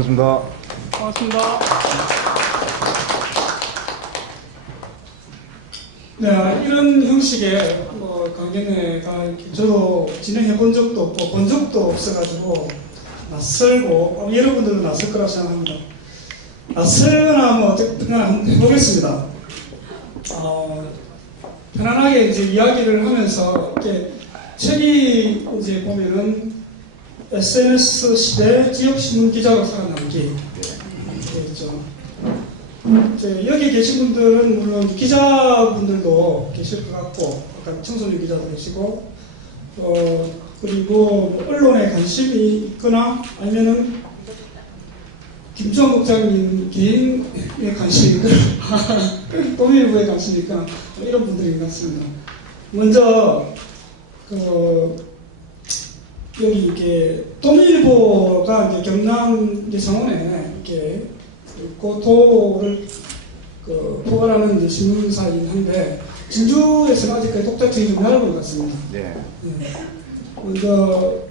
반갑습니다. 반갑습니다. 네, 이런 형식의 강연회가 저도 진행해 본 적도 없고 본 적도 없어가지고 낯설고 여러분들도 낯설 거라고 생각합니다. 낯설거나 뭐 어쨌든 한번 해보겠습니다. 편안하게 이제 이야기를 하면서 이렇게 책이 이제 보면은 SNS 시대 지역신문 기자로 살아남기 되겠죠. 여기 계신 분들은 물론 기자분들도 계실 것 같고, 아까 청소년 기자도 계시고, 그리고 뭐 언론에 관심이 있거나 아니면은 김주환 국장님 개인에 관심이 있거나 도민일보에 관심이 있거나 이런 분들인 것 같습니다. 먼저 여기 이렇게 도민일보가 이제 경남 이제 성원에 이렇게 고토를 포괄하는 이제 신문사이긴 한데 진주에서는 아직까지 독자층이 좀 낮은 것 같습니다. 네. 먼저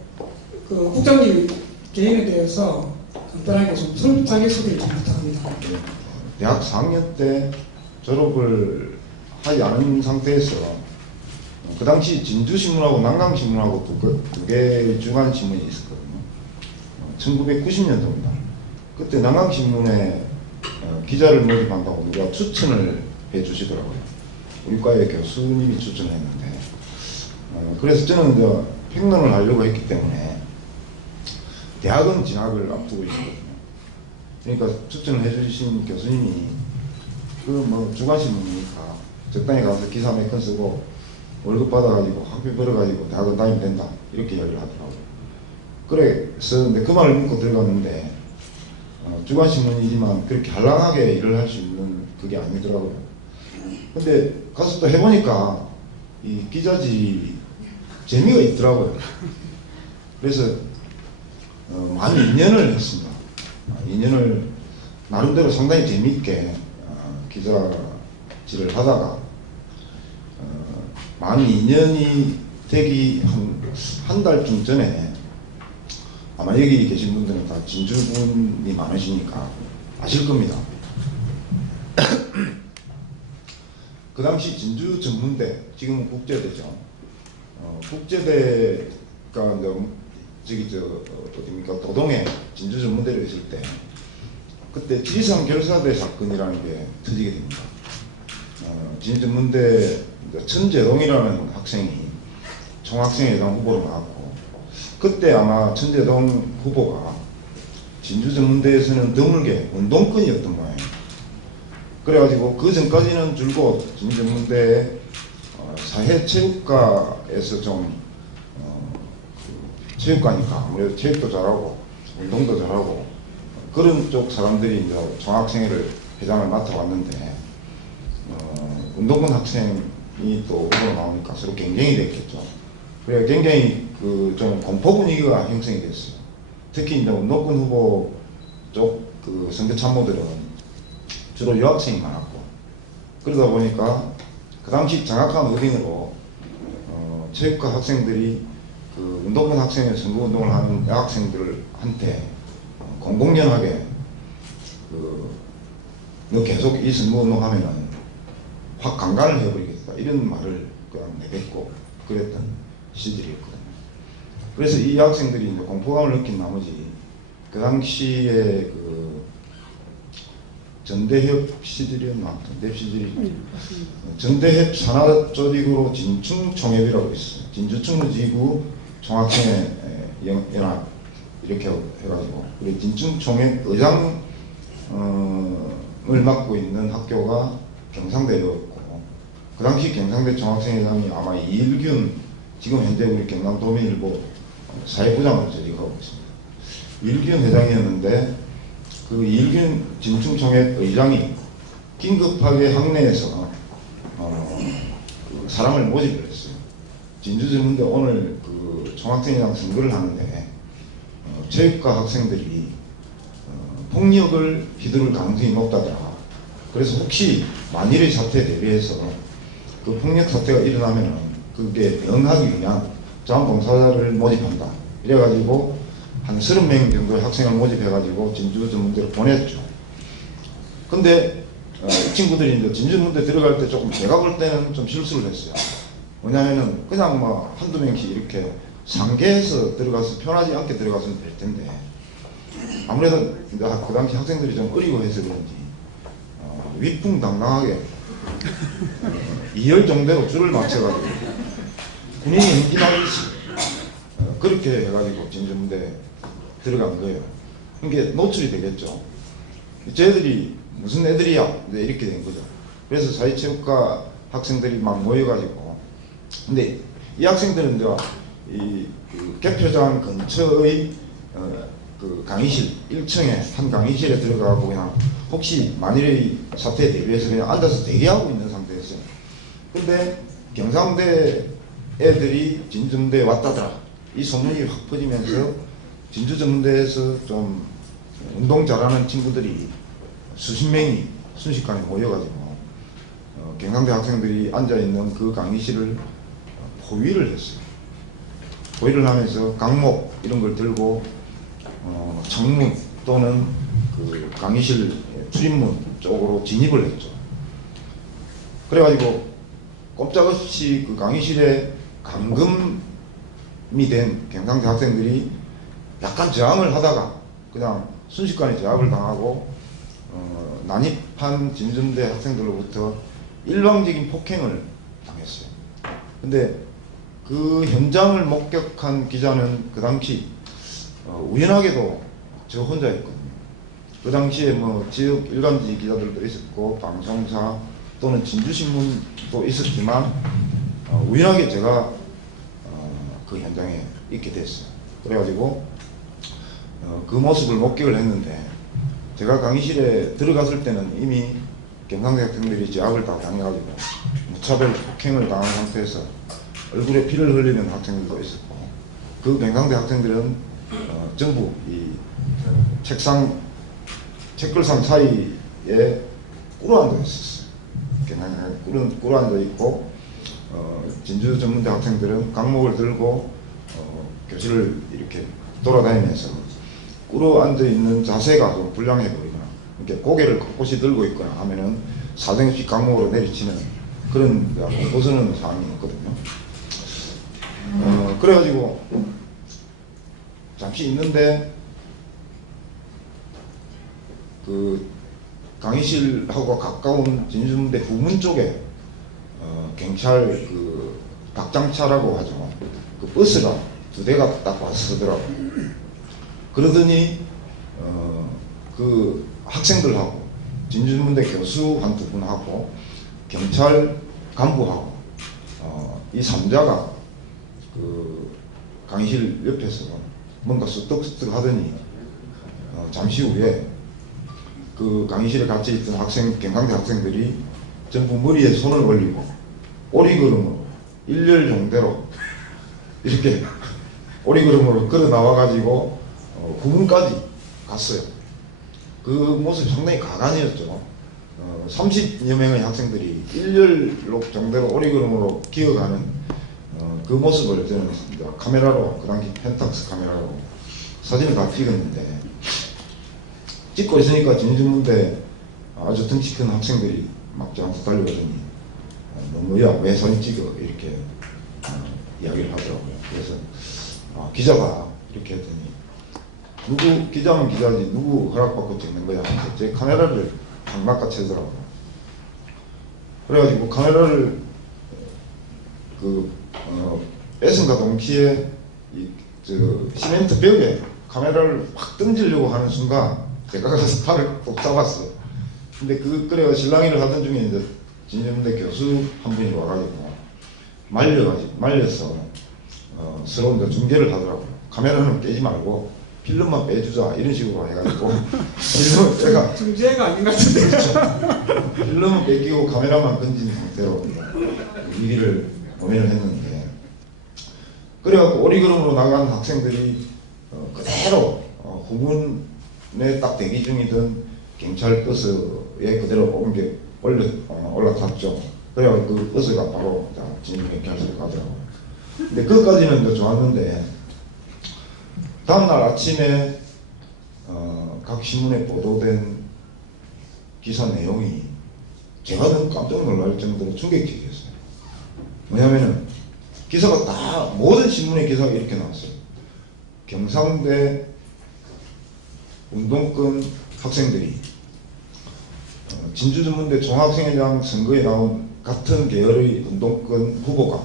국장님 개인에 대해서 간단하게 좀 자기소개를 좀 부탁합니다. 대학 4학년 때 졸업을 하지 않은 상태에서 그 당시 진주신문하고 난강신문하고 두 개 주간 신문이 있었거든요. 1990년도입니다. 그때 난강신문에 기자를 모집한다고 누가 추천을 해주시더라고요. 우리 과의 교수님이 추천을 했는데 그래서 저는 이제 평론을 하려고 했기 때문에 대학은 진학을 앞두고 있었거든요. 그러니까 추천을 해주신 교수님이 주간신문이니까 적당히 가서 기사 몇 건 쓰고 월급 받아가지고 학비 벌어가지고 대학은 다니면 된다 이렇게 이야기를 하더라고요. 그래서 그 말을 믿고 들어갔는데 주간신문이지만 그렇게 한량하게 일을 할 수 있는 그게 아니더라고요. 근데 가서 또 해보니까 이 기자지 재미가 있더라고요. 그래서 만 2년을 했습니다. 2년을 나름대로 상당히 재미있게 기자질을 하다가 만 2년이 되기 한 달쯤 전에 아마 여기 계신 분들은 다 진주분이 많으시니까 아실 겁니다. 그 당시 진주 전문대, 지금은 국제대죠. 국제대가 어디입니까? 도동에 진주 전문대로 있을 때 그때 지상 결사대 사건이라는 게 터지게 됩니다. 진주 전문대 천재동이라는 학생이 총학생회장 후보로 나왔고 그때 아마 천재동 후보가 진주 전문대에서는 드물게 운동권이었던 모양이에요. 그래가지고 그 전까지는 줄곧 진주 전문대 사회체육과에서 좀 체육과니까 아무래도 체육도 잘하고 운동도 잘하고 그런 쪽 사람들이 이제 총학생회를 회장을 맡아왔는데 운동권 학생이 또 후보로 나오니까 서로 경쟁이 됐겠죠. 그래서 굉장히 좀 공포 분위기가 형성이 됐어요. 특히 이제 운동권 후보 쪽 선거 참모들은 주로 여학생이 많았고 그러다 보니까 그 당시 정확한 어딩으로 체육과 학생들이 운동권 학생의 선거운동을 하는 여학생들한테 공공연하게 너 계속 이 선거운동 하면은 확 강간을 해버리겠다 이런 말을 그냥 내뱉고 그랬던 시절이었거든요. 그래서 이 여학생들이 이제 공포감을 느낀 나머지 그 당시에 전대협 시절이었나? 전대협 시절이 전대협 산하조직으로 진충총협이라고 있어요. 진주충무지구 총학생회 연합 이렇게 해가지고 우리 진충총협 의장을 맡고 있는 학교가 경상대였고 그 당시 경상대 총학생회장이 아마 이일균 지금 현재 우리 경남도민일보 사회부장을 재직하고 있습니다. 이일균 회장이었는데 그 이일균 진충총회 의장이 긴급하게 학내에서 사람을 모집을 했어요. 진주전문대 오늘 총학생회장 선거를 하는데 체육과 학생들이 폭력을 휘두를 가능성이 높다더라. 그래서 혹시 만일의 사태에 대비해서 그 폭력 사태가 일어나면은 그게 대응하기 위한 자원봉사자를 모집한다. 이래가지고 한 30명 정도의 학생을 모집해가지고 진주 전문대로 보냈죠. 근데 이 친구들이 이제 진주 전문대 들어갈 때 조금 제가 볼 때는 좀 실수를 했어요. 뭐냐면은 그냥 뭐 한두 명씩 이렇게 상계해서 들어가서 편하지 않게 들어갔으면 될 텐데, 아무래도 이제 그 당시 학생들이 좀 어리고 해서 그런지 위풍당당하게 2열 정도로 줄을 맞춰가지고 군인이 행진하듯이 그렇게 해가지고 진주문대 들어간 거예요. 이게 노출이 되겠죠. 쟤들이 무슨 애들이야 이제 이렇게 된 거죠. 그래서 사회체육과 학생들이 막 모여가지고, 근데 이 학생들은 이제 그 개표장 근처의 그 강의실 1층에 한 강의실에 들어가고 그냥 혹시 만일의 사태에 대비해서 그냥 앉아서 대기하고 있는 상태였어요. 근데 경상대 애들이 진주전문대에 왔다더라 이 소문이 확 퍼지면서 진주전문대에서 좀 운동 잘하는 친구들이 수십 명이 순식간에 모여가지고 경상대 학생들이 앉아있는 그 강의실을 포위를 했어요. 포위를 하면서 강목 이런 걸 들고 창문 또는 그 강의실 출입문 쪽으로 진입을 했죠. 그래가지고 꼼짝없이 그 강의실에 감금이 된 경상대 학생들이 약간 저항을 하다가 그냥 순식간에 제압을 당하고 난입한 진주전문대 학생들로부터 일방적인 폭행을 당했어요. 근데 그 현장을 목격한 기자는 그 당시 우연하게도 저 혼자였거든요. 그 당시에 뭐 지역 일간지 기자들도 있었고 방송사 또는 진주신문도 있었지만 우연하게 제가 그 현장에 있게 됐어요. 그래가지고 그 모습을 목격을 했는데, 제가 강의실에 들어갔을 때는 이미 경상대 학생들이 제압을 다 당해가지고 무차별 폭행을 당한 상태에서 얼굴에 피를 흘리는 학생들도 있었고, 그 경상대 학생들은 전부 이 책글상 사이에 꿇어앉아 있었어요. 꿇어앉아 있고, 진주 전문대 학생들은 강목을 들고 교실을 이렇게 돌아다니면서 꿇어앉아 있는 자세가 좀 불량해 보이거나, 이렇게 고개를 꼿꼿이 들고 있거나 하면은 사정없이 강목으로 내리치는 그런 벗어나는 상황이었거든요. 그래가지고 잠시 있는데 그 강의실하고 가까운 진주전문대 후문 쪽에 경찰 그 박장차라고 하죠. 그 버스가 2대가 딱 와서 서더라고요. 그러더니 그 학생들하고 진주전문대 교수 한두 분하고 경찰 간부하고 이 3자가 그 강의실 옆에서 뭔가 쑥덕쑥덕 하더니 잠시 후에 그 강의실에 같이 있던 경상대 학생들이 전부 머리에 손을 올리고 오리걸음으로 일렬종대로 이렇게 오리걸음으로 걸어 나와가지고 후문까지 갔어요. 그 모습이 상당히 가관이었죠. 30여 명의 학생들이 일렬로 정대로 오리걸음으로 기어가는 그 모습을 저는 카메라로, 그 당시 펜탁스 카메라로 사진을 다 찍었는데, 찍고 있으니까 진주전문대 아주 덩치 큰 학생들이 막 저한테 달려오더니 너무야 왜 사진 찍어 이렇게 이야기를 하더라고요. 그래서 기자가 이렇게 했더니 누구 기자면 기자지 누구 허락받고 찍는 거야 하면서 제 카메라를 막 낚아채더라고요. 그래가지고 카메라를 뺏은과 동시에 시멘트 벽에 카메라를 확 던지려고 하는 순간 제가 가서 팔을 꼭 잡았어요. 근데 그래가 실랑이를 하던 중에 이제 진주전문대 교수 한 분이 와가지고 말려서 서로 이제 중계를 하더라고요. 카메라는 깨지 말고 필름만 빼주자 이런 식으로 해가지고 필름을 제가 중재가 아닌 것 같은데. 그렇죠. 필름은 뺏기고 카메라만 건진 상태로 위기를 모면을 했는데, 그래갖고 오리걸음으로 나간 학생들이 그대로 후문에 딱 대기 중이던 경찰 버스에 그대로 올라탔죠. 그래갖고 그 버스가 바로 진주경찰서로 가더라고요. 근데 그것까지는 좋았는데 다음날 아침에 각 신문에 보도된 기사 내용이 제가 너무 깜짝 놀랄 정도로 충격적이었어요. 뭐냐면은 기사가 다 모든 신문의 기사가 이렇게 나왔어요. 경상대 운동권 학생들이 진주전문대 종합생회장 선거에 나온 같은 계열의 운동권 후보가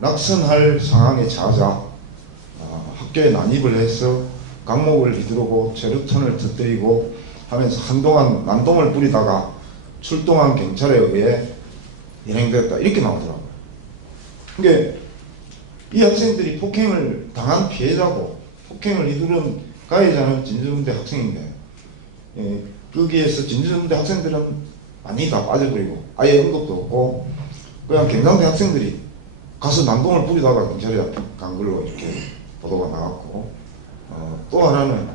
낙선할 상황에 처하자 학교에 난입을 해서 강목을 휘두르고 최루탄을 터뜨리고 하면서 한동안 난동을 부리다가 출동한 경찰에 의해 연행되었다, 이렇게 나오더라고요. 그러니까 이 학생들이 폭행을 당한 피해자고 폭행을 휘두른 가해자는 진주전문대 학생인데, 거기에서 진주전문대 학생들은 많이 다 빠져버리고 아예 언급도 없고 그냥 경상대 학생들이 가서 난동을 부리다가 경찰에 간 걸로 이렇게 보도가 나왔고, 또 하나는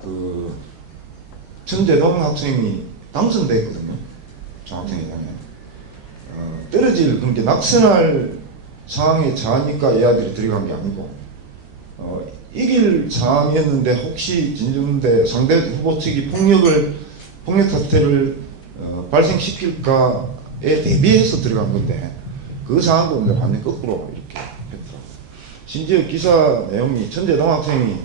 그 천재동 학생이 당선됐거든요, 종합생회장에. 그러니까 낙선할 상황에 처하니까 이 아들이 들어간 게 아니고 이길 상황이었는데 혹시 진주문대 상대 후보 측이 폭력 사태를 발생시킬까에 대비해서 들어간 건데, 그 상황도 완전 거꾸로 이렇게 했더라고요. 심지어 기사 내용이 천재동 학생이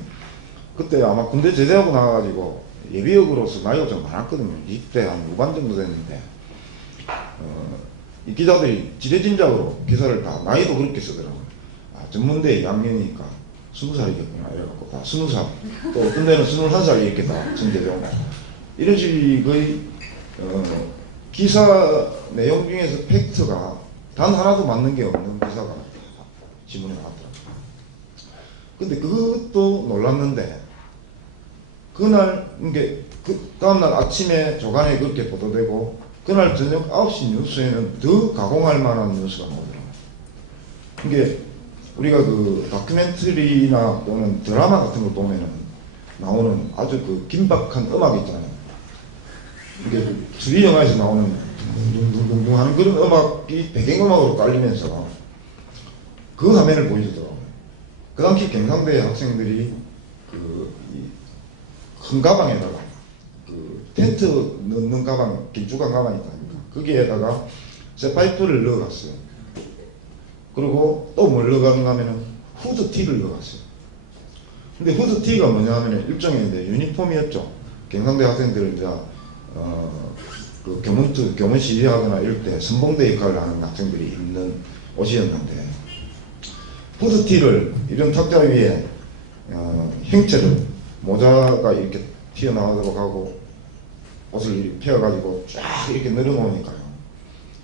그때 아마 군대 제대하고 나와가지고 예비역으로서 나이가 좀 많았거든요. 20대 한 후반 정도 됐는데, 이 기자들이 지레짐작으로 기사를 다 나이도 그렇게 쓰더라고요. 전문대 2학년이니까 20살이겠구나 이래갖고 다 20살, 또 어떤 데는 21살 이렇게 다 천재동, 이런 식의 기사 내용 중에서 팩트가 단 하나도 맞는 게 없는 기사가 지문에 나왔더라고요. 근데 그것도 놀랐는데, 그날 그 다음날 아침에 조간에 그렇게 보도되고 그날 저녁 9시 뉴스에는 더 가공할 만한 뉴스가 나오더라고요. 이게 우리가 그 다큐멘터리나 또는 드라마 같은 걸 보면은 나오는 아주 그 긴박한 음악이 있잖아요. 이게 그 추리 영화에서 나오는 둥둥둥둥 하는 그런 음악이 배경음악으로 깔리면서 그 화면을 보여주더라고요. 그 당시 경상대 학생들이 큰 가방에다가 그 텐트 넣는 가방, 길쭉한 가방이 있다니까, 거기에다가 쇠파이프를 넣어갔어요. 그리고 또 뭘 넣어가는가 하면은 후드티를 넣어갔어요. 근데 후드티가 뭐냐 하면은 일종의 이제 유니폼이었죠. 경상대 학생들 이제 그 교문 시위하거나 이럴 때 선봉대 역할을 하는 학생들이 입는 옷이었는데, 후드티를 이런 탁자 위에 형체를 모자가 이렇게 튀어나오도록 하고 옷을 이렇게 펴가지고 쫙 이렇게 늘어놓으니까요.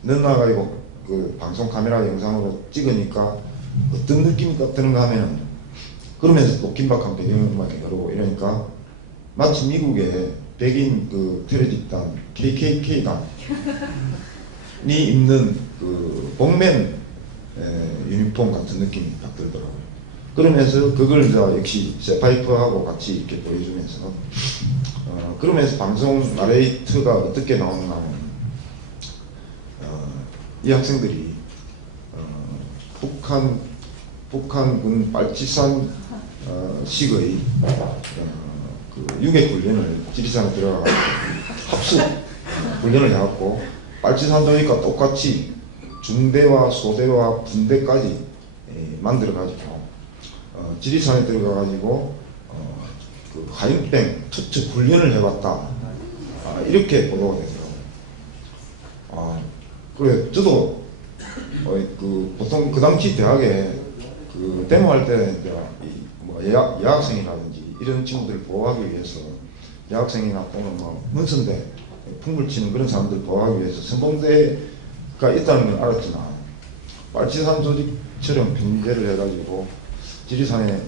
늘어나가지고 그 방송 카메라 영상으로 찍으니까 어떤 느낌이 드는가 하면, 그러면서 또 긴박한 배경음악이 흐르고 이러니까 마치 미국의 백인 그 테러 집단 KKK단이 입는 그 복면 유니폼 같은 느낌이 딱 들더라고요. 그러면서 그걸 이제 역시 쇠파이프하고 같이 이렇게 보여주면서 그러면서 방송 나레이트가 어떻게 나오느냐 하면, 이 학생들이 북한군 빨치산 식의 그 유격 훈련을 지리산에 들어가서 합숙 훈련을 해갖고 빨치산도니까 똑같이 중대와 소대와 분대까지 만들어가지고 지리산에 들어가가지고 그 화염병 투척 훈련을 해봤다, 이렇게 보도가 되더라고요. 그래 저도 그 보통 그 당시 대학에 그 데모할 때 이제 뭐 여학생이라든지 이런 친구들을 보호하기 위해서, 여학생이나 또는 뭐 문선대 풍물 치는 그런 사람들 보호하기 위해서 선봉대가 있다는 걸 알았지만, 빨치산 조직처럼 편제를 해가지고 지리산에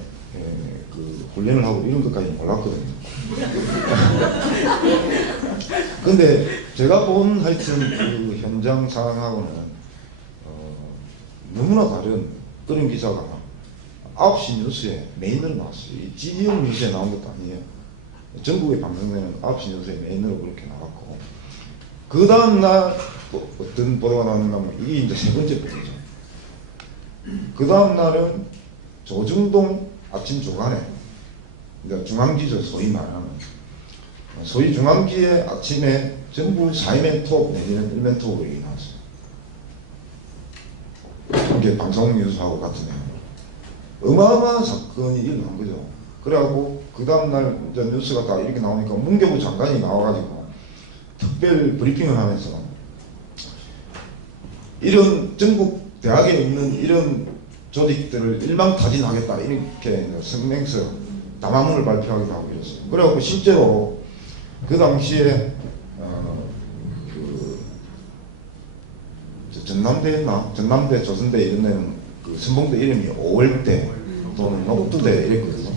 그 훈련을 하고 이런 것까지 몰랐거든요. 근데 제가 본 하여튼 그 현장 상황하고는 너무나 다른 그런 기사가 9시 뉴스에 메인으로 나왔어요. 지역 뉴스에 나온 것도 아니에요. 전국에 방송되는 9시 뉴스에 메인으로 그렇게 나왔고, 그 다음날 어떤 보도가 나왔는가 하면 이게 이제 세 번째 보도죠. 그 다음날은 조중동 아침 조간에, 이제 중앙지죠. 소위 말하는. 소위 중앙지의 아침에 전부 4인멘톱 내지는 1men톱으로 이게 나왔어요. 이게 방송 뉴스하고 같은 내용. 어마어마한 사건이 일어난 거죠. 그래갖고 그 다음날 이제 뉴스가 다 이렇게 나오니까 문교부 장관이 나와가지고 특별 브리핑을 하면서 이런 전국 대학에 있는 이런 조직들을 일망타진하겠다 이렇게 성명서 담화문을 발표하기도 하고 이랬어요. 그래갖고 실제로 그 당시에 전남대나 전남대 조선대 이런 데는 그 선봉대 이름이 5월대 또는 녹두대 이랬거든요.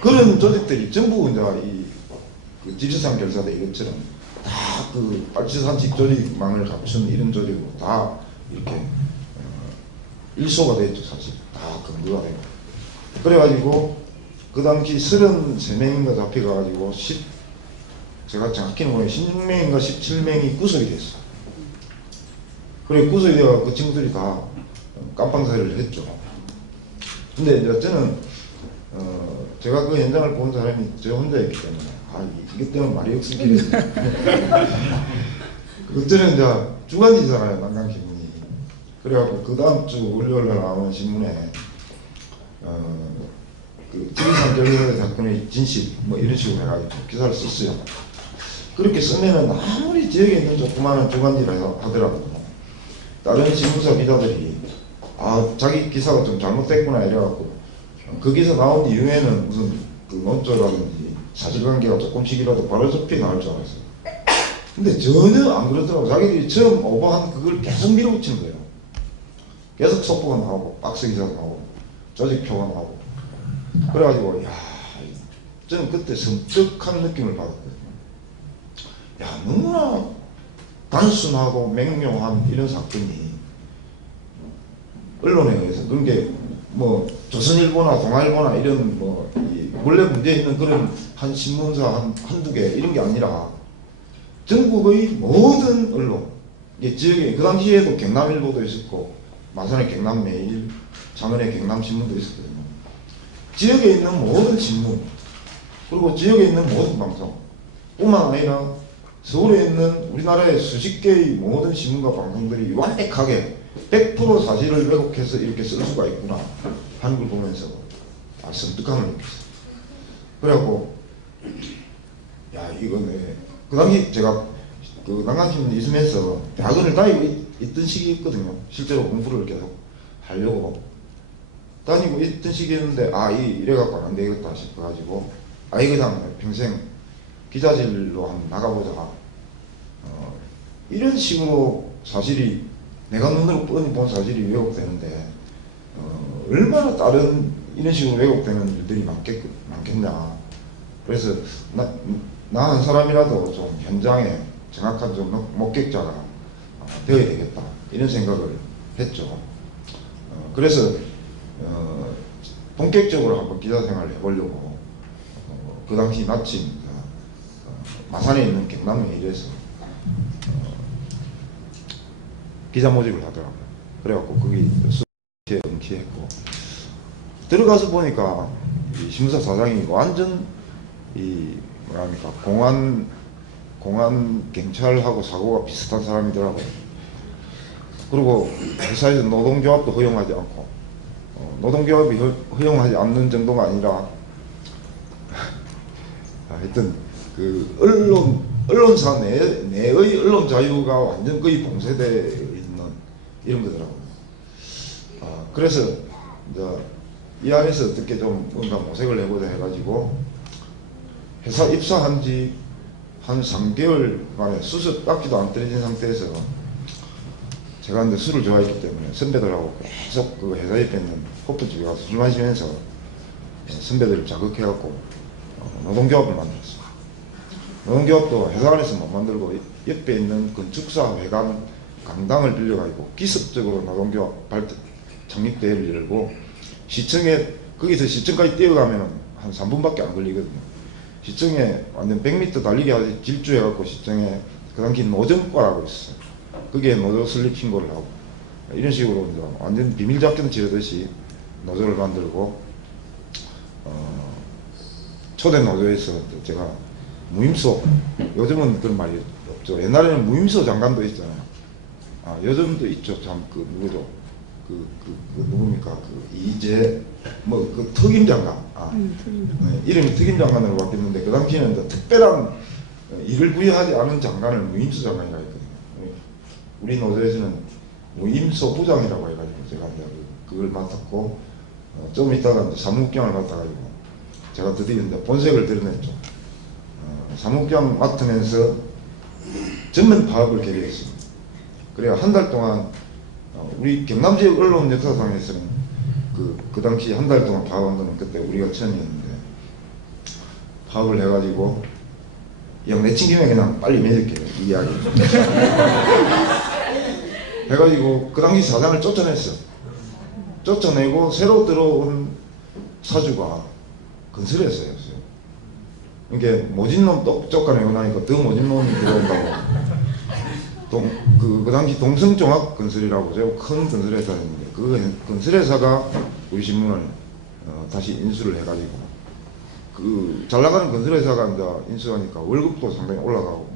그런 조직들이 전부 이제 그 지리산 결사대 이것처럼 다 그 빨치산식 조직망을 갖춘 이런 조직으로 다 이렇게 일소가 됐죠. 사실 다 근거가 되고. 그래가지고 그 당시 33명인가 잡혀가가지고 제가 정확히는 모르겠어요. 16명인가 17명이 구속이 됐어요. 그래 구속이 되어 그 친구들이 다 깜빵살이를 했죠. 근데 이제 저는 제가 그 현장을 본 사람이 저 혼자였기 때문에 이것 때문에 말이 없으니까 저는 이제 주간지잖아요. 난강신문이. 그래갖고 그 다음 주 월요일에 나오는 신문에 그 지리산 결사 사건의 진실 뭐 이런 식으로 해가지고 기사를 썼어요. 그렇게 쓰면은 아무리 지역에 있는 조그마한 주간지라 하더라도 다른 신문사 기자들이 자기 기사가 좀 잘못됐구나 이래갖고 그 기사 나온 이후에는 무슨 그 논조라든지 사실관계가 조금씩이라도 바로잡히 나올 줄 알았어요. 근데 전혀 안 그러더라고. 자기들이 처음 오버한 그걸 계속 밀어붙이는 거예요. 계속 속보가 나오고 박스 기사가 나오고 조직표가 나오고 그래가지고 저는 그때 섬뜩한 느낌을 받았거든요. 너무나 단순하고 맹명한 이런 사건이 언론에 의해서 그런 게 뭐 조선일보나 동아일보나 이런 뭐 원래 문제 있는 그런 한 신문사 한두 개 이런 게 아니라 전국의 모든 언론 이게 지역에 그 당시에도 경남일보도 있었고 마산의 경남매일, 창원의 경남신문도 있었거든요. 지역에 있는 모든 신문 그리고 지역에 있는 모든 방송 뿐만 아니라 서울에 있는 우리나라의 수십 개의 모든 신문과 방송들이 완벽하게 100% 사실을 왜곡해서 이렇게 쓸 수가 있구나 하는 걸 보면서 섬뜩함을 느꼈어요. 그래갖고 이거네. 그 당시 제가 그 난강신문 있으면서 대학원을 다니고 있던 시기였거든요. 실제로 공부를 계속 하려고 다니고 있던 시기였는데 이래갖고 안 되겠다 싶어가지고 그냥 평생 기자실로 한번 나가보자. 이런 식으로 사실이 내가 눈으로 뻔히 본 사실이 왜곡되는데 얼마나 다른 이런 식으로 왜곡되는 일들이 많겠냐. 그래서 나 한 사람이라도 좀 현장에 정확한 좀 목격자가 되어야 되겠다 이런 생각을 했죠. 그래서 본격적으로 한번 기자 생활을 해보려고 그 당시 마침 마산에 있는 경남매일에서 기자 모집을 하더라고요. 그래갖고 거기 수시에 응시했고 들어가서 보니까 이 신문사 사장이 완전 뭐랍니까 공안 경찰하고 사고가 비슷한 사람이더라고요. 그리고 회사에서 노동조합도 허용하지 않고 노동조합이 허용하지 않는 정도가 아니라 하여튼 그 언론사 내의 언론 자유가 완전 거의 봉쇄되어 있는 이런 거더라고요. 그래서 이제 이 안에서 어떻게 좀 뭔가 모색을 해보자 해가지고 회사 입사한 지 한 3개월 만에 수습밖에도 안 떨어진 상태에서 제가 근데 술을 좋아했기 때문에 선배들하고 계속 그 회사 옆에 있는 호프집에 가서 술 마시면서 선배들을 자극해갖고 노동조합을 만들었어요. 노동조합도 회사 안에서 못 만들고 옆에 있는 건축사 회관 강당을 빌려가지고 기습적으로 노동조합 창립대회를 열고 시청에 거기서 시청까지 뛰어가면 한 3분밖에 안 걸리거든요. 시청에 완전 100m 달리기 하듯이 질주해갖고 시청에 그 당시 노정과라고 있었어요. 거기에 노조 설립 신고를 하고 이런 식으로 이제 완전 비밀 작전 지르듯이 노조를 만들고 초대 노조에서 제가 무임소, 요즘은 그런 말이 없죠. 옛날에는 무임소 장관도 있잖아요. 요즘도 있죠. 참 누구죠? 누굽니까? 이제 그 특임 장관. 네, 이름이 특임 장관으로 바뀌었는데 그 당시에는 특별한 일을 부여하지 않은 장관을 무임소 장관이라고 했거든요. 우리 노조에서는 무임소 부장이라고 해가지고 제가 이제 그걸 맡았고 좀 있다가 이제 사무국장을 맡아가지고 제가 드디어 이제 본색을 드러냈죠. 사무국장 맡으면서 전면 파업을 계획했습니다. 그래야 한 달 동안 우리 경남 지역 언론 역사상에서는 그 당시 한 달 동안 파업한 거는 그때 우리가 처음이었는데 파업을 해가지고 영 내친 김에 그냥 빨리 맺을게요 이 이야기. 해가지고 그 당시 사장을 쫓아냈어. 쫓아내고 새로 들어온 사주가 건설회사였어요. 이게 모진놈 쫓아내고 나니까 더 모진놈이 들어온다고. 그 당시 동성종합건설이라고 제가 큰 건설회사였는데 그 건설회사가 우리 신문을 다시 인수를 해가지고 그 잘나가는 건설회사가 이제 인수하니까 월급도 상당히 올라가고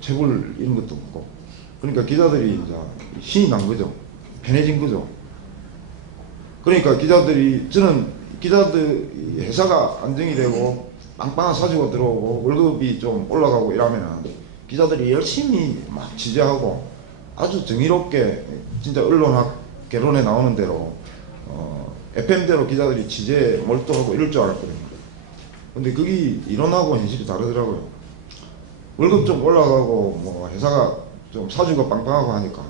체불 이런 것도 없고 그러니까 기자들이 이제 신이 난 거죠. 편해진 거죠. 그러니까 저는 기자들 회사가 안정이 되고 빵빵한 사주가 들어오고 월급이 좀 올라가고 이러면은 기자들이 열심히 막 취재하고 아주 정의롭게 진짜 언론학 개론에 나오는 대로 FM대로 기자들이 취재에 몰두하고 이럴 줄 알았거든요. 근데 그게 이론하고 현실이 다르더라고요. 월급 좀 올라가고 뭐 회사가 좀 사주가 빵빵하고 하니까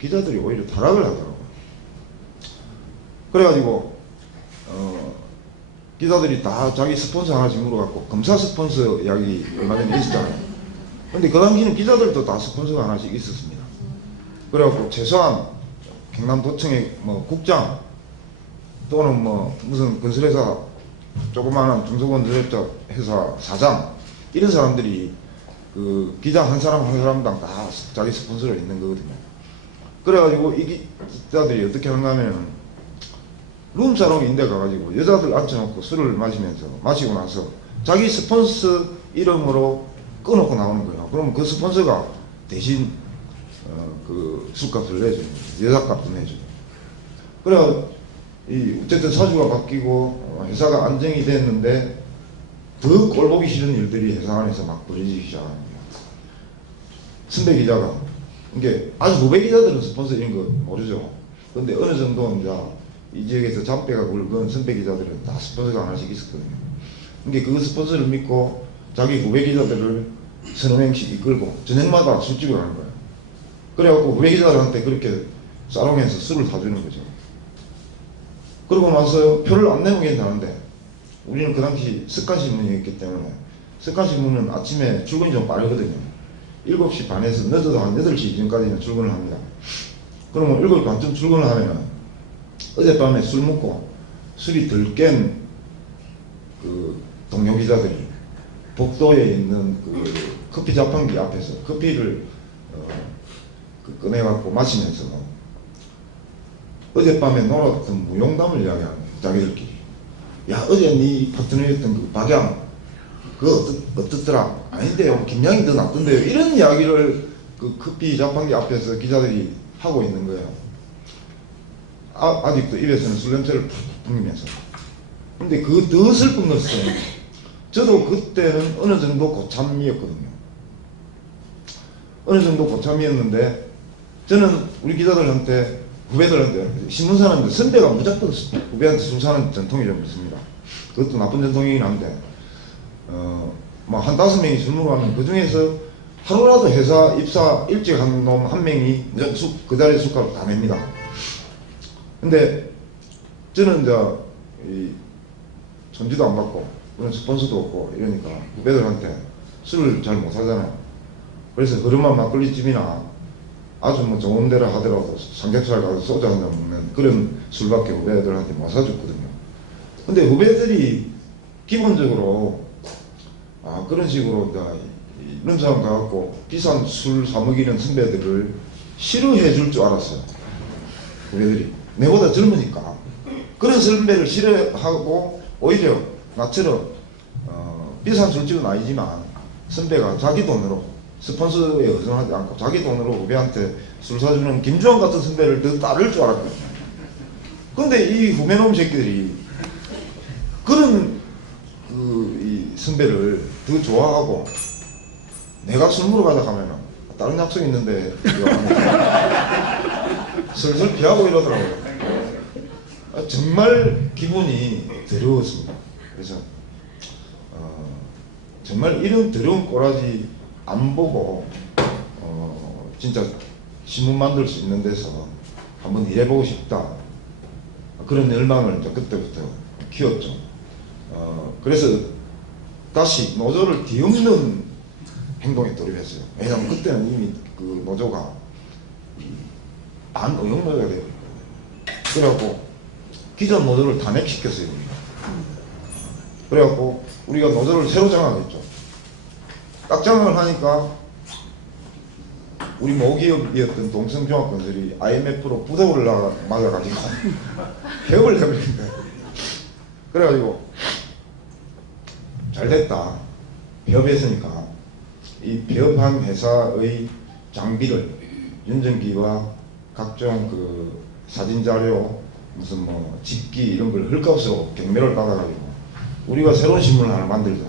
기자들이 오히려 타락을 하더라고요. 그래가지고 기자들이 다 자기 스폰서 하나씩 물어갖고 검사 스폰서 이야기 얼마 전에 있었잖아요. 근데 그 당시는 기자들도 다 스폰서가 하나씩 있었습니다. 그래갖고 최소한 경남도청의 뭐 국장 또는 뭐 무슨 건설회사 조그마한 중소건설회사 사장 이런 사람들이 그 기자 한 사람 한 사람당 다 자기 스폰서가 있는 거거든요. 그래가지고 이 기자들이 어떻게 하는가 하면은 룸사롱 인데 가가지고 여자들 앉혀놓고 술을 마시고 나서 자기 스폰서 이름으로 끊어놓고 나오는 거예요. 그러면 그 스폰서가 대신 그 술값을 내줘요. 여자값도 내줘요. 그래 어쨌든 사주가 바뀌고 회사가 안정이 됐는데 더 꼴보기 싫은 일들이 회사 안에서 막 벌어지기 시작합니다. 선배 기자가 이게 아주 후배 기자들은 스폰서 이런 거 모르죠. 근데 어느 정도 이제 이 지역에서 잔뼈가 굵은 선배 기자들은 다 스폰서가 하나씩 있었거든요. 그러니까 그 스폰서를 믿고 자기 후배 기자들을 서너 명씩 이끌고 저녁마다 술집을 하는 거예요. 그래갖고 후배 기자들한테 그렇게 사롱에서 술을 사주는 거죠. 그러고 나서 표를 안 내면 괜찮은데 우리는 그 당시 습관신문이었기 때문에 습관신문은 아침에 출근이 좀 빠르거든요. 7시 반에서 늦어도 한 8시 이전까지는 출근을 합니다. 그러면 7시 반쯤 출근을 하면은 어젯밤에 술 먹고 술이 덜 깬 그 동료 기자들이 복도에 있는 그 커피 자판기 앞에서 커피를 꺼내갖고 마시면서 어젯밤에 놀았던 무용담을 이야기하는 자기들끼리. 야 어제 네 파트너였던 그 박양 그거 어떻더라? 아닌데요 김양이 더 낫던데요. 이런 이야기를 그 커피 자판기 앞에서 기자들이 하고 있는 거예요. 아직도 입에서는 술 냄새를 푹 풍기면서. 근데 그 더 슬픈 것은 저도 그때는 어느 정도 고참이었거든요. 어느 정도 고참이었는데 저는 우리 기자들한테 후배들한테 신문사는 선배가 무조건 후배한테 술 사는 전통이 좀 있습니다. 그것도 나쁜 전통이긴 한데 뭐 한 5명이 술 먹으면 그 중에서 하루라도 회사 입사 일찍 한 놈 한 명이 그 자리에 술값을 다 냅니다. 근데 저는 이제 이 전지도 안 받고 그런 스폰서도 없고 이러니까 후배들한테 술을 잘 못 사잖아요. 그래서 흐름한 막걸리집이나 아주 뭐 좋은 데를 하더라도 삼겹살 가서 소주 한잔 먹는 그런 술밖에 후배들한테 못 사줬거든요. 근데 후배들이 기본적으로 그런 식으로 이런 사람 가갖고 비싼 술 사먹이는 선배들을 싫어해 줄 줄 알았어요. 후배들이 내보다 젊으니까. 그런 선배를 싫어하고 오히려 나처럼 비싼 술집은 아니지만 선배가 자기 돈으로 스폰서에 의존하지 않고 자기 돈으로 후배한테 술 사주는 김주환 같은 선배를 더 따를 줄 알았거든요. 근데 이 후배놈 새끼들이 그런 이 선배를 더 좋아하고 내가 술 먹으러 가자 하면은 다른 약속 있는데 슬슬 피하고 이러더라고요. 정말 기분이 더러웠습니다. 그래서 정말 이런 더러운 꼬라지 안 보고 진짜 신문 만들 수 있는 데서 한번 일해보고 싶다. 그런 열망을 이제 그때부터 키웠죠. 그래서 다시 노조를 뒤엎는 행동에 돌입했어요. 왜냐하면 그때는 이미 그 노조가 반의혹노조가 되어 있거든요. 그래갖고 기존 노조를 탄핵시켰어요. 그래갖고 우리가 노조를 새로 장악했죠. 딱 장악을 하니까 우리 모기업이었던 동성종합건설이 IMF로 부도를 맞아가지고 폐업을 해버린 거예요. 그래가지고 잘됐다. 폐업했으니까 이 폐업한 회사의 장비를 윤정기와 각종 그 사진자료 무슨 뭐 집기 이런 걸 헐값으로 경매를 받아가지고 우리가 새로운 신문을 하나 만들자.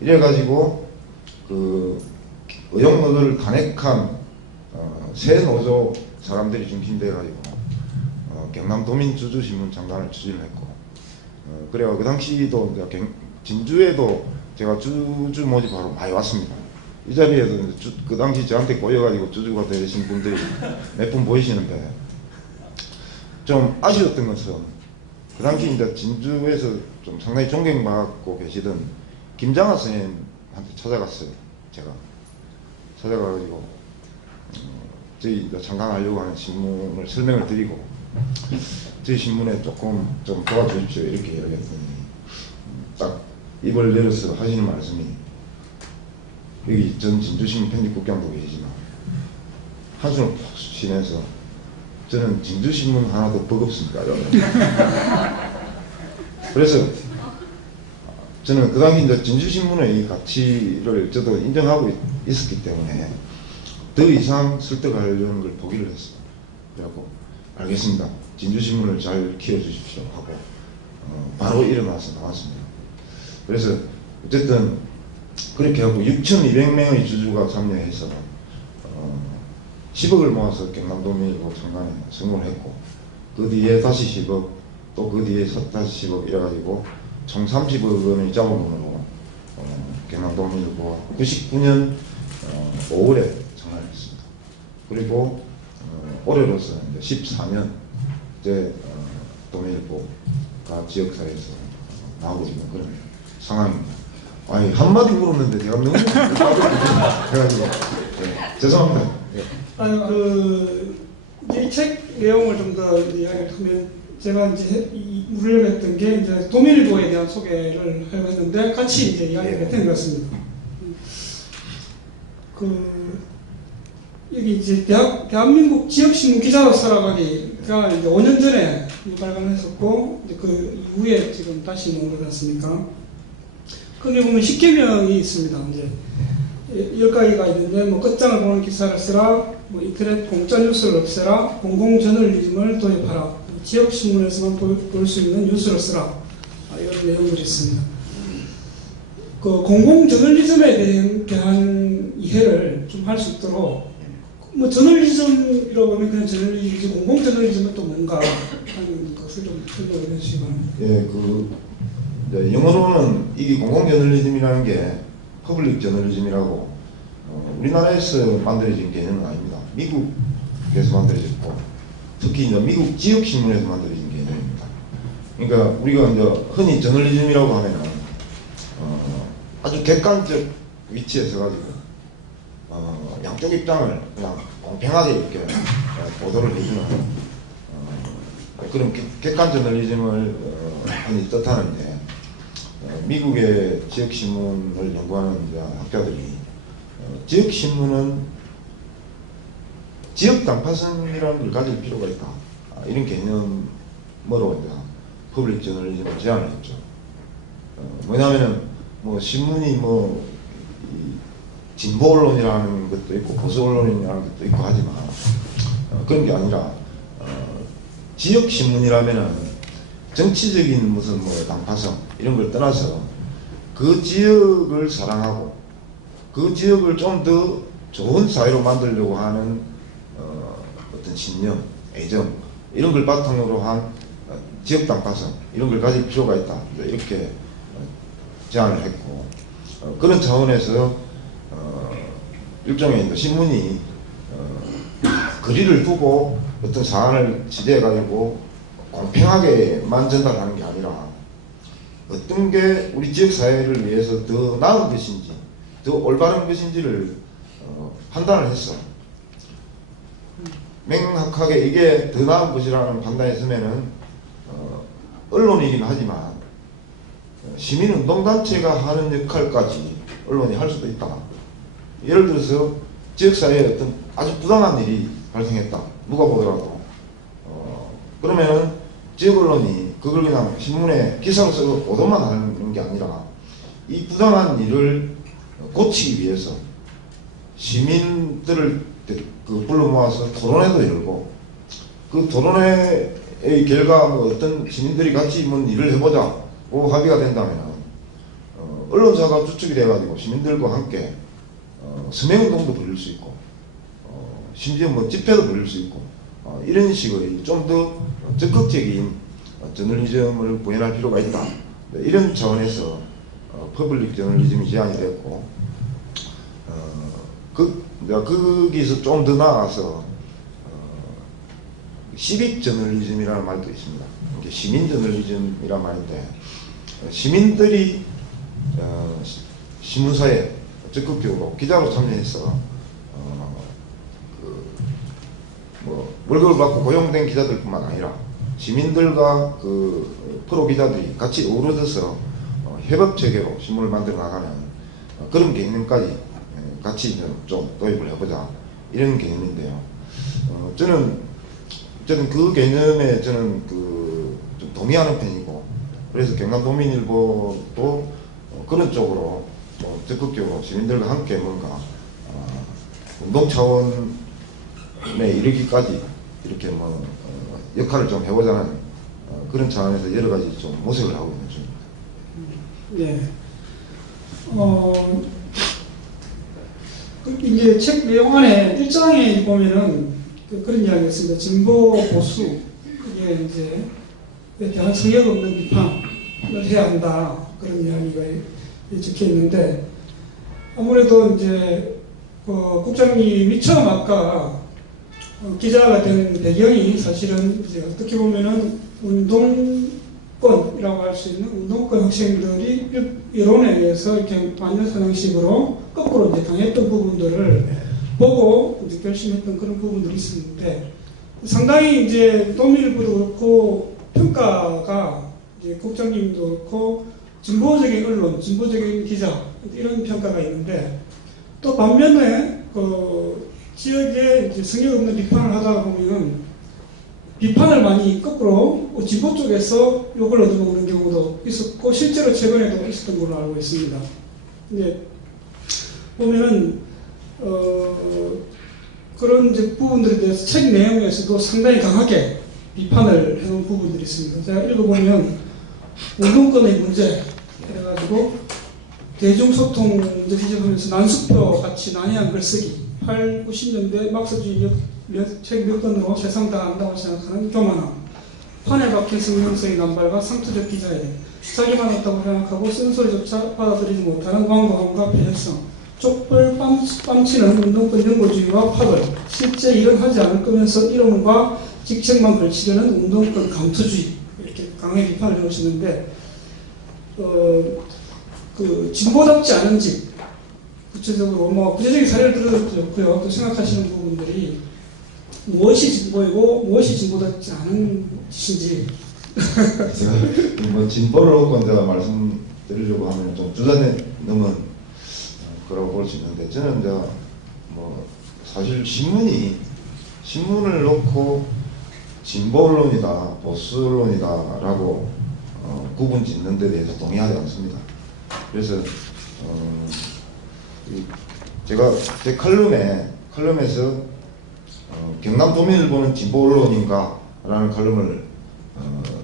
이래가지고 그 의용노조를 탄핵한 새 노조 사람들이 중심돼가지고 경남도민 주주신문 장관을 추진을 했고 그래가 그 당시도 이제 진주에도 제가 주주 모집하러 많이 왔습니다. 이 자리에도 그 당시 저한테 꼬여가지고 주주가 되신 분들이 몇 분 보이시는데 좀 아쉬웠던 것은 그 당시 이제 진주에서 좀 상당히 존경받고 계시던 김장하 선생님한테 찾아갔어요. 제가 찾아가가지고 저희 창간하려고 하는 신문을 설명을 드리고 저희 신문에 조금 좀 도와주십시오 이렇게 얘기했더니 딱 입을 내려서 하시는 말씀이 여기 전 진주신문 편집국장도 계시지만 한숨을 푹 쉬면서 저는 진주신문 하나도 버겁습니다. 그래서 저는 그 당시 이제 진주신문의 가치를 저도 인정하고 있었기 때문에 더 이상 설득하려는 걸 포기를 했어요. 그래갖고 알겠습니다. 진주신문을 잘 키워주십시오 하고 바로 일어나서 나왔습니다. 그래서 어쨌든 그렇게 하고 6,200명의 주주가 참여해서 10억을 모아서 경남도민이고 장관에 성공을 했고 그 뒤에 다시 10억 또 그 뒤에 다시 10억 이래가지고 총 30억 원의 자본금으로 경남도민이고 99년 5월에 창단했습니다. 그리고 올해로서 이제 14년 이제 도민일보가 지역사회에서 나오고 있는 그런 상황입니다. 아니 한마디 물었는데 제가 너무 그래가지고 죄송합니다. 아니 이 책 내용을 좀 더 이야기를 하면 제가 이제 물으려고 했던 게 이제 도민일보에 대한 소개를 하려고 했는데 같이 이제 이야기를 했던 것 같습니다. 여기 이제 대한민국 지역신문 기자로 살아가기가 이제 5년 전에 발간했었고 이제 그 이후에 지금 다시 나온 것 같습니까? 거기 보면 10개명이 있습니다. 이제 10가지가 있는데 뭐 끝장을 보는 기사를 쓰라, 뭐 인터넷 공짜 뉴스를 없애라, 공공저널리즘을 도입하라, 지역신문에서만 볼 수 있는 뉴스를 쓰라, 이런 내용들이 있습니다. 그 공공저널리즘에 대한 이해를 좀 할 수 있도록 뭐 저널리즘이라고 하면 그냥 저널리즘이지 공공저널리즘은 또 뭔가 하는 것을 좀 설명을 해주시기 바랍니다. 예, 영어로는 이게 공공저널리즘이라는 게 퍼블릭 저널리즘이라고 우리나라에서 만들어진 개념은 아닙니다. 미국에서 만들어졌고 특히 이제 미국 지역신문에서 만들어진 개념입니다. 그러니까 우리가 이제 흔히 저널리즘이라고 하면은 아주 객관적 위치에 서가지고 양쪽 입장을 그냥 공평하게 이렇게 보도를 해주는 그런 객관 저널리즘을 흔히 뜻하는데 미국의 지역신문을 연구하는 학자들이 지역신문은 지역 당파성이라는 걸 가질 필요가 있다. 이런 개념으로 이제 퍼블릭 저널리즘을 제안을 했죠. 뭐냐면은 뭐 신문이 뭐 진보 언론이라는 것도 있고 보수 언론이라는 것도 있고 하지만 그런 게 아니라 지역 신문이라면은 정치적인 무슨 뭐 당파성 이런 걸 떠나서 그 지역을 사랑하고 그 지역을 좀 더 좋은 사회로 만들려고 하는 어떤 신념, 애정 이런 걸 바탕으로 한 지역 당파성 이런 걸 가질 필요가 있다. 이렇게 제안을 했고 그런 차원에서 일종의 신문이 거리를 두고 어떤 사안을 취재해 가지고 공평하게만 전달하는 게 아니라 어떤 게 우리 지역 사회를 위해서 더 나은 것인지 더 올바른 것인지를 판단을 했어. 명확하게 이게 더 나은 것이라는 판단에 서면은 언론이긴 하지만 시민운동단체가 하는 역할까지 언론이 할 수도 있다. 예를 들어서 지역사회에 어떤 아주 부당한 일이 발생했다. 누가 보더라도 그러면은 지역 언론이 그걸 그냥 신문에 기사로 써서 보도만 하는 게 아니라 이 부당한 일을 고치기 위해서 시민들을 불러 모아서 토론회도 열고 그 토론회의 결과 뭐 어떤 시민들이 같이 뭐 일을 해보자고 합의가 된다면 언론사가 주축이 돼가지고 시민들과 함께 서명운동도 벌일 수 있고 심지어 뭐 집회도 벌일 수 있고 이런 식의 좀 더 적극적인 저널리즘을 구현할 필요가 있다. 이런 차원에서 퍼블릭 저널리즘이 제안이 됐고 거기서 좀 더 나아가서 시빅 저널리즘이라는 말도 있습니다. 이게 시민 저널리즘이란 말인데 시민들이 신문사에 적극적으로 기자로 참여해서 뭐 월급을 받고 고용된 기자들뿐만 아니라 시민들과 그 프로 기자들이 같이 어우러져서 협업 체계로 신문을 만들어 나가는 그런 개념까지 같이 좀 도입을 해보자 이런 개념인데요. 저는 그 개념에 저는 좀 동의하는 편이고 그래서 경남도민일보도 그런 쪽으로 좀 적극적으로 시민들과 함께 뭔가 운동 차원에 이르기까지 이렇게 뭐 역할을 좀 해보자는 그런 차원에서 여러 가지 좀 모색을 하고 있는 중입니다. 네. 이제 책 내용 안에 1장에 보면은 그런 이야기가 있습니다. 진보 보수 이게 이제 대한 성역 없는 비판을 해야 한다 그런 이야기가 적혀 있는데 아무래도 이제 국장님이 처음 아까 기자가 된 배경이 사실은 이제 어떻게 보면은 운동권이라고 할 수 있는 운동권 학생들이 여론에 의해서 이렇게 반대선항식으로 거꾸로 이제 당했던 부분들을 보고 이제 결심했던 그런 부분들이 있었는데 상당히 이제 도민일보도 그렇고 평가가 이제 국장님도 그렇고 진보적인 언론, 진보적인 기자 이런 평가가 있는데 또 반면에 지역에 이제 성역 없는 비판을 하다 보면 비판을 많이 거꾸로 진보 쪽에서 욕을 얻어먹는 경우도 있었고 실제로 최근에도 있었던 걸로 알고 있습니다. 이제 보면은 그런 이제 부분들에 대해서 책 내용에서도 상당히 강하게 비판을 해놓은 부분들이 있습니다. 제가 읽어보면 운동권의 문제 그래가지고 대중소통 문제 지적하면서 난수표 같이 난해한 글쓰기 8, 90년대 막스주의 책 몇 권으로 세상 다 안다고 생각하는 교만함 판에 박힌 성명서의 남발과 상투적 기자회 자기만 없다고 생각하고 쓴소리조차 받아들이지 못하는 완고함과 폐쇄성 족벌 뺨치는 운동권 연고주의와 파벌 실제 일은 하지 않을 거면서 이름과 직책만 걸치려는 운동권 감투주의 이렇게 강하게 비판을 해오시는데 진보답지 않은 집 구체적으로 뭐 구체적인 사례를 들어도 좋고요. 또 생각하시는 부분들이 무엇이 진보이고 무엇이 진보답지 않은 짓인지 제가 뭐 진보를 놓고 제가 말씀드리려고 하면 좀 주단에 넘은 거라고 볼 수 있는데 저는 이제 뭐 사실 신문이 신문을 놓고 진보 언론이다, 보수 언론이다라고 구분 짓는 데 대해서 동의하지 않습니다. 그래서 제가 제 칼럼에서 경남도민일보는 진보 언론인가 라는 칼럼을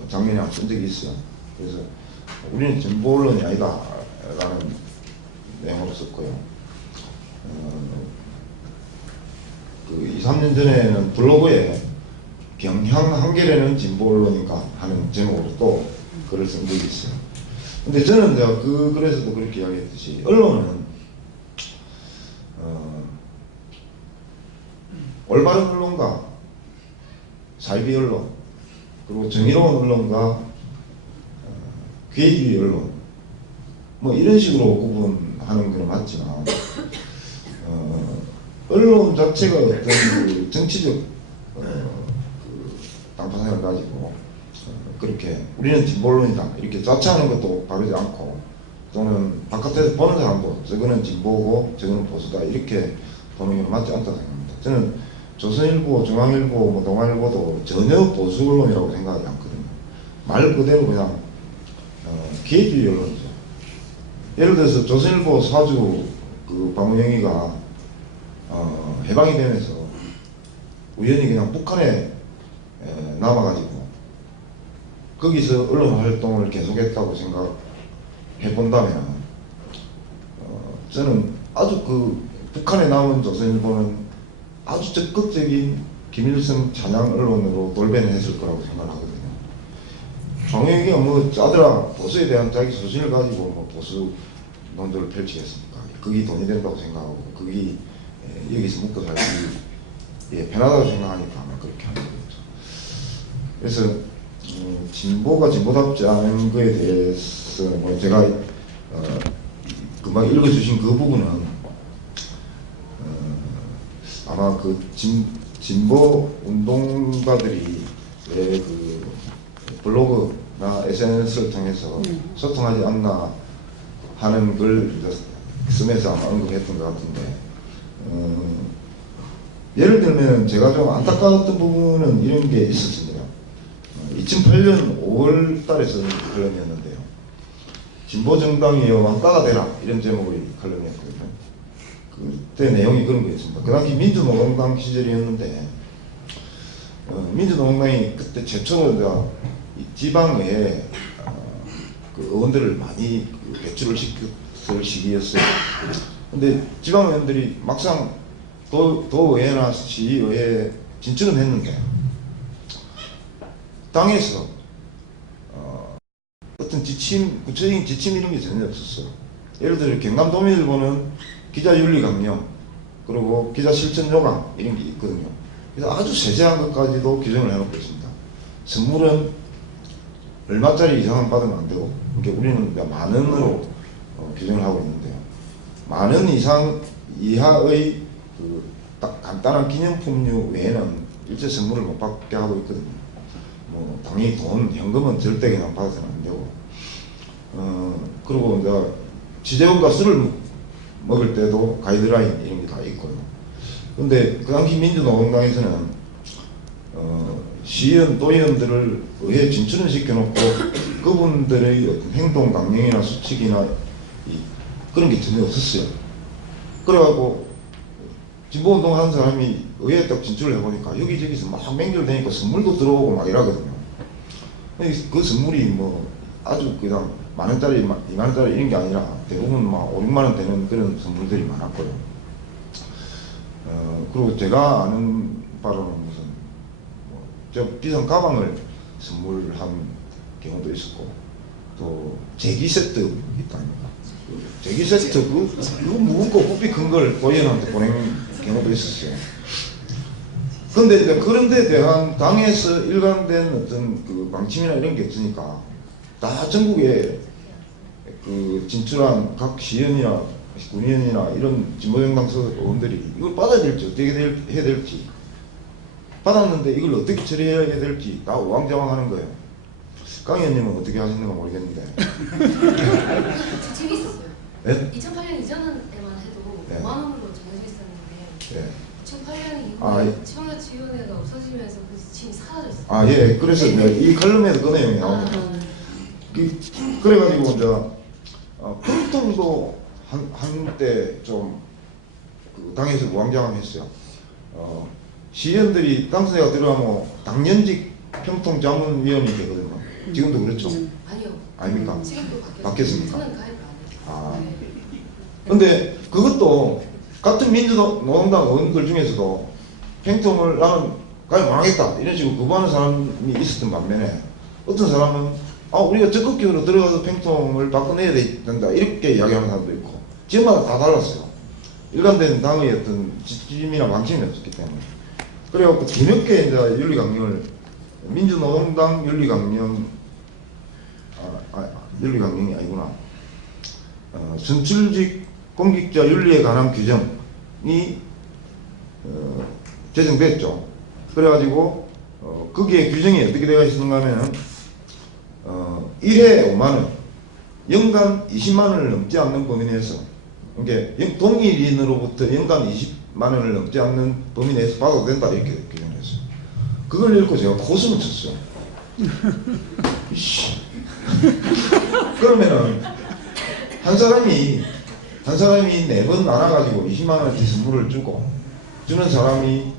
작년에 한번 쓴 적이 있어요. 그래서 우리는 진보 언론이 아니다 라는 내용으로 썼고요. 그 2, 3년 전에는 블로그에 경향 한겨레는 진보 언론인가 하는 제목으로 또 글을 쓴 적이 있어요. 근데 저는 내가 그 글에서도 그렇게 이야기했듯이 언론은 올바른 언론과 사이비 언론, 그리고 정의로운 언론과 괴기의 언론, 뭐 이런 식으로 구분하는 건 맞지만 언론 자체가 어떤 그 정치적 그 당파성을 가지고 그렇게 우리는 진보 언론이다 이렇게 자처하는 것도 바르지 않고, 또는 바깥에서 보는 사람도 저거는 진보고 저거는 보수다 이렇게 보는 게 맞지 않다고 생각합니다. 저는 조선일보, 중앙일보, 뭐 동아일보도 전혀 보수 언론이라고 생각하지 않거든요. 말 그대로 그냥 기회주의 언론이죠. 예를 들어서 조선일보 사주 그 박문영이가 해방이 되면서 우연히 그냥 북한에 남아가지고 거기서 언론 활동을 계속했다고 생각해 본다면 저는 아주 그 북한에 남은 조선일보는 아주 적극적인 김일성 찬양 언론으로 돌변을 했을 거라고 생각을 하거든요. 박문영이가 뭐 짜더라 보수에 대한 자기 소신을 가지고 뭐 보수 논조를 펼치겠습니까? 그게 돈이 된다고 생각하고 그게 여기서 먹고 살기 편하다고 생각하니까 아마 그렇게 하는 거죠. 그래서 진보가 진보답지 않은 거에 대해서 뭐 제가 금방 읽어주신 그 부분은 아마 그 진보 운동가들이 왜 그 블로그나 SNS를 통해서 소통하지 않나 하는 걸 쓰면서 아마 언급했던 것 같은데, 예를 들면 제가 좀 안타까웠던 부분은 이런 게 있었습니다. 2008년 5월 달에 쓴 칼럼이었는데요. 진보정당이여 왕따가 되라 이런 제목의 칼럼이었거든요. 그때 내용이 그런 거였습니다. 그 당시 민주노동당 시절이었는데 민주노동당이 그때 최초로 지방에 그 의원들을 많이 배출을 시켰을 시기였어요. 근데 지방 의원들이 막상 도의회나 시의회에 진출은 했는데 당에서 어떤 지침, 구체적인 지침 이런 게 전혀 없었어요. 예를 들어 경남도민일보는 기자윤리 강령, 그리고 기자 실천 요강 이런 게 있거든요. 그래서 아주 세세한 것까지도 규정을 해놓고 있습니다. 선물은 얼마짜리 이상은 받으면 안 되고, 그러니까 우리는 만 원으로 규정을 하고 있는데요. 만 원 이상 이하의 그 딱 간단한 기념품류 외에는 일체 선물을 못 받게 하고 있거든요. 뭐 당연히 돈, 현금은 절대 그냥 받아서는 안 되고, 그리고 이제 지재원과 술을 먹을 때도 가이드라인 이런 게 다 있고요. 근데 그 당시 민주노동당에서는 시의원, 도의원들을 의회에 진출을 시켜놓고 그분들의 어떤 행동 강령이나 수칙이나 그런 게 전혀 없었어요. 그래갖고 진보운동 하는 사람이 의회에 딱 진출을 해보니까 여기저기서 막 맹렬되니까 선물도 들어오고 막 이러거든요. 그 선물이 뭐 아주 그냥 만원짜리, 2만원짜리 이런 게 아니라 대부분 막 5, 6만원 되는 그런 선물들이 많았고요. 그리고 제가 아는 바로는 무슨 저 비싼 가방을 선물한 경우도 있었고, 또 제기 세트 있다니까. 제기 세트 그거 무겁고 부피 큰 걸 도의원한테 보낸 경우도 있었어요. 그런데 이제 그런 데 대한 당에서 일관된 어떤 그 방침이나 이런 게 없으니까 다 전국에 그 진출한 각 시의원이나 군의원이나 이런 진보정당 소속 의원들이 이걸 받아야 될지 어떻게 해야 될지, 받았는데 이걸 어떻게 처리해야 될지 다 우왕좌왕하는 거예요. 강 의원님은 어떻게 하시는가 모르겠는데. 지침이 있었어요. 네? 2008년 이전에만 해도 네. 5만 원으로 정해져 있었는데 네. 98년 아, 이후에 청와지원회가 없어지면서 그 지침이 사라졌어요. 아, 예. 그래서 이 칼럼에도 그 내용이 나옵니다. 그래가지고 이제 평통도 한때 좀 그 당에서 우왕좌왕했어요. 시의원들이 당선자가 들어가면 당연직 평통자문위원이 되거든요. 지금도 그렇죠? 아니요. 아닙니까? 지금도 바뀌었습니까? 저는 가입 안 해요. 아. 네. 근데 그것도 같은 민주노동당 의원들 중에서도 평통을 나는 가입 안 하겠다 이런 식으로 거부하는 사람이 있었던 반면에 어떤 사람은 우리가 적극적으로 들어가서 평통을 바꿔내야 된다 이렇게 이야기하는 사람도 있고 지역마다 다 달랐어요. 일관된 당의 어떤 지침이나 방침이 없었기 때문에 그래갖고 뒤늦게 이제 윤리강령을 민주노동당 윤리강령 윤리강령이 아니구나 선출직 공직자 윤리에 관한 규정이 제정됐죠. 그래가지고 거기에 규정이 어떻게 되어 있는가 하면은 1회 5만원, 연간 20만원을 넘지 않는 범위 내에서 그러니까 동일인으로부터 연간 20만원을 넘지 않는 범위 내에서 받아도 된다 이렇게 규정했어요. 그걸 읽고 제가 고슴을 쳤어요. 그러면은 한 사람이 4번 나눠가지고 20만원어치 선물을 주는 사람이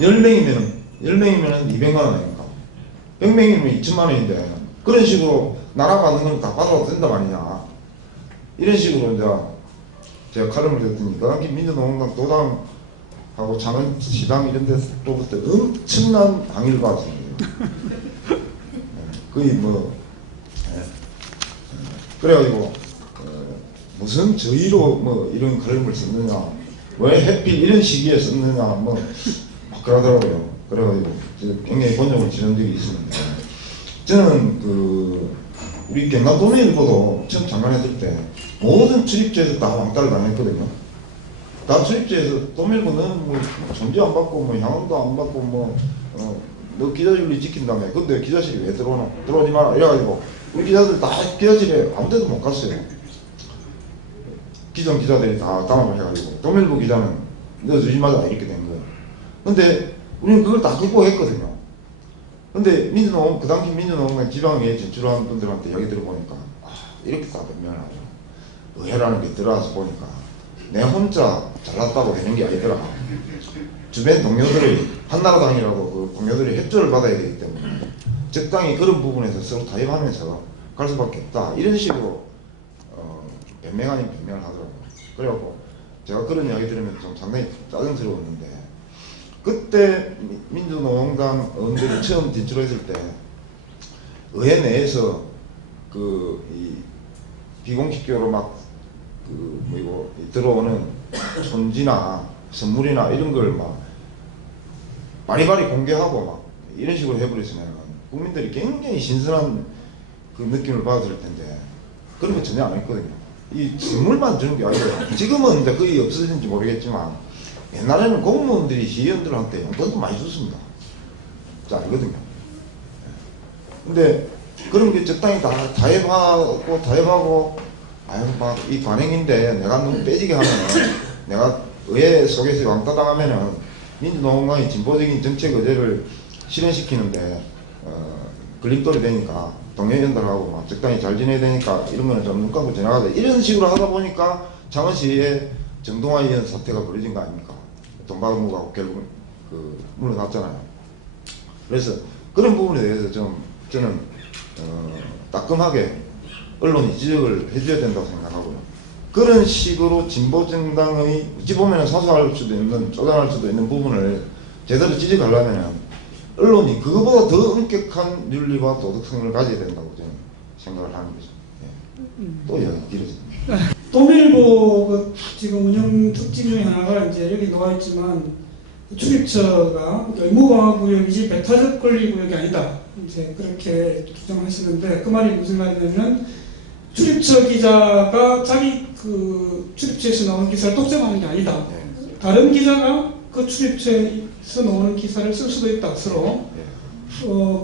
10명이면은 200만원 아닙니까? 100명이면 2천만원인데 그런 식으로 나눠받는 건 다 받아도 된다 말이냐 이런 식으로 이제 제가 칼럼을 듣더니 그당시 민주노동당 도당하고 창원시당 이런 데서부터 엄청난 항의를 받았습니다. 거의 그래가지고 무슨 저희로 이런 칼럼을 썼느냐 왜 하필 이런 시기에 썼느냐 막 그러더라고요. 그래가지고 굉장히 번역을 지낸 적이 있었는데 저는 우리 경남도민일보도 처음 창간했을 때 모든 출입처에서 다 왕따를 당했거든요. 다 출입처에서 도민일보는 존재 안 받고 향응도 안 받고 너 기자준리 지킨다며 근데 기자실이 왜 들어오노? 들어오지 마라 이래가지고 우리 기자들 다 기자실에 아무 데도 못 갔어요. 기자들이 다 담합을 해가지고 도민일보 기자는 넣어주지 마자 이렇게 된 거예요. 근데 우리는 그걸 다 극복했거든요. 근데 그 당시 민주노동당 지방에 진출한 분들한테 이야기 들어보니까 이렇게 다 변명을 하죠. 의회라는 게 들어와서 보니까 내 혼자 잘났다고 되는 게 아니더라. 주변 동료들이 한나라당이라고 그 동료들이 협조를 받아야 되기 때문에 적당히 그런 부분에서 서로 타협하면서 갈 수밖에 없다. 이런 식으로 변명 아닌 변명을 하더라고요. 그래갖고 제가 그런 이야기 들으면 좀 상당히 짜증스러웠는데 그때 민주노동당 의원들이 처음 진출했을 때 의회 내에서 이 비공식적으로 들어오는 촌지나 선물이나 이런 걸 바리바리 공개하고 이런 식으로 해버렸으면 국민들이 굉장히 신선한 그 느낌을 받았을 텐데 그런 거 전혀 안 했거든요. 이 선물만 주는 게 아니라 지금은 이제 거의 없어진지 모르겠지만 옛날에는 공무원들이 시의원들한테 용돈도 많이 줬습니다. 잘 알거든요. 근데 그런 게 적당히 다 타협하고 이 관행인데 내가 너무 빼지게 하면은 내가 의회 속에서 왕따 당하면은 민주노동당이 진보적인 정책 의제를 실현시키는데 걸림돌이 되니까 동료연들하고 적당히 잘 지내야 되니까 이런 거는 좀 눈 감고 지나가자 이런 식으로 하다 보니까 창원시에 정동환 의원 사태가 벌어진 거 아닙니까? 돈 받은 거하고 결국 물러났잖아요. 그래서 그런 부분에 대해서 저는 따끔하게 언론이 지적을 해줘야 된다고 생각하고요. 그런 식으로 진보정당의 어찌 보면 사소할 수도 있는 쪼잔할 수도 있는 부분을 제대로 지적하려면 언론이 그거보다 더 엄격한 윤리와 도덕성을 가져야 된다고 저는 생각을 하는 거죠. 예. 또 이야기 길어집니다. 도민일보 지금 운영 특징 중에 하나가 이제 여기 나와 있지만 출입처가 의무방어구역이지 배타적 권리구역이 아니다. 이제 그렇게 규정하시는데 그 말이 무슨 말이냐면 출입처 기자가 자기 그 출입처에서 나오는 기사를 독점하는 게 아니다. 다른 기자가 그 출입처에서 나오는 기사를 쓸 수도 있다. 서로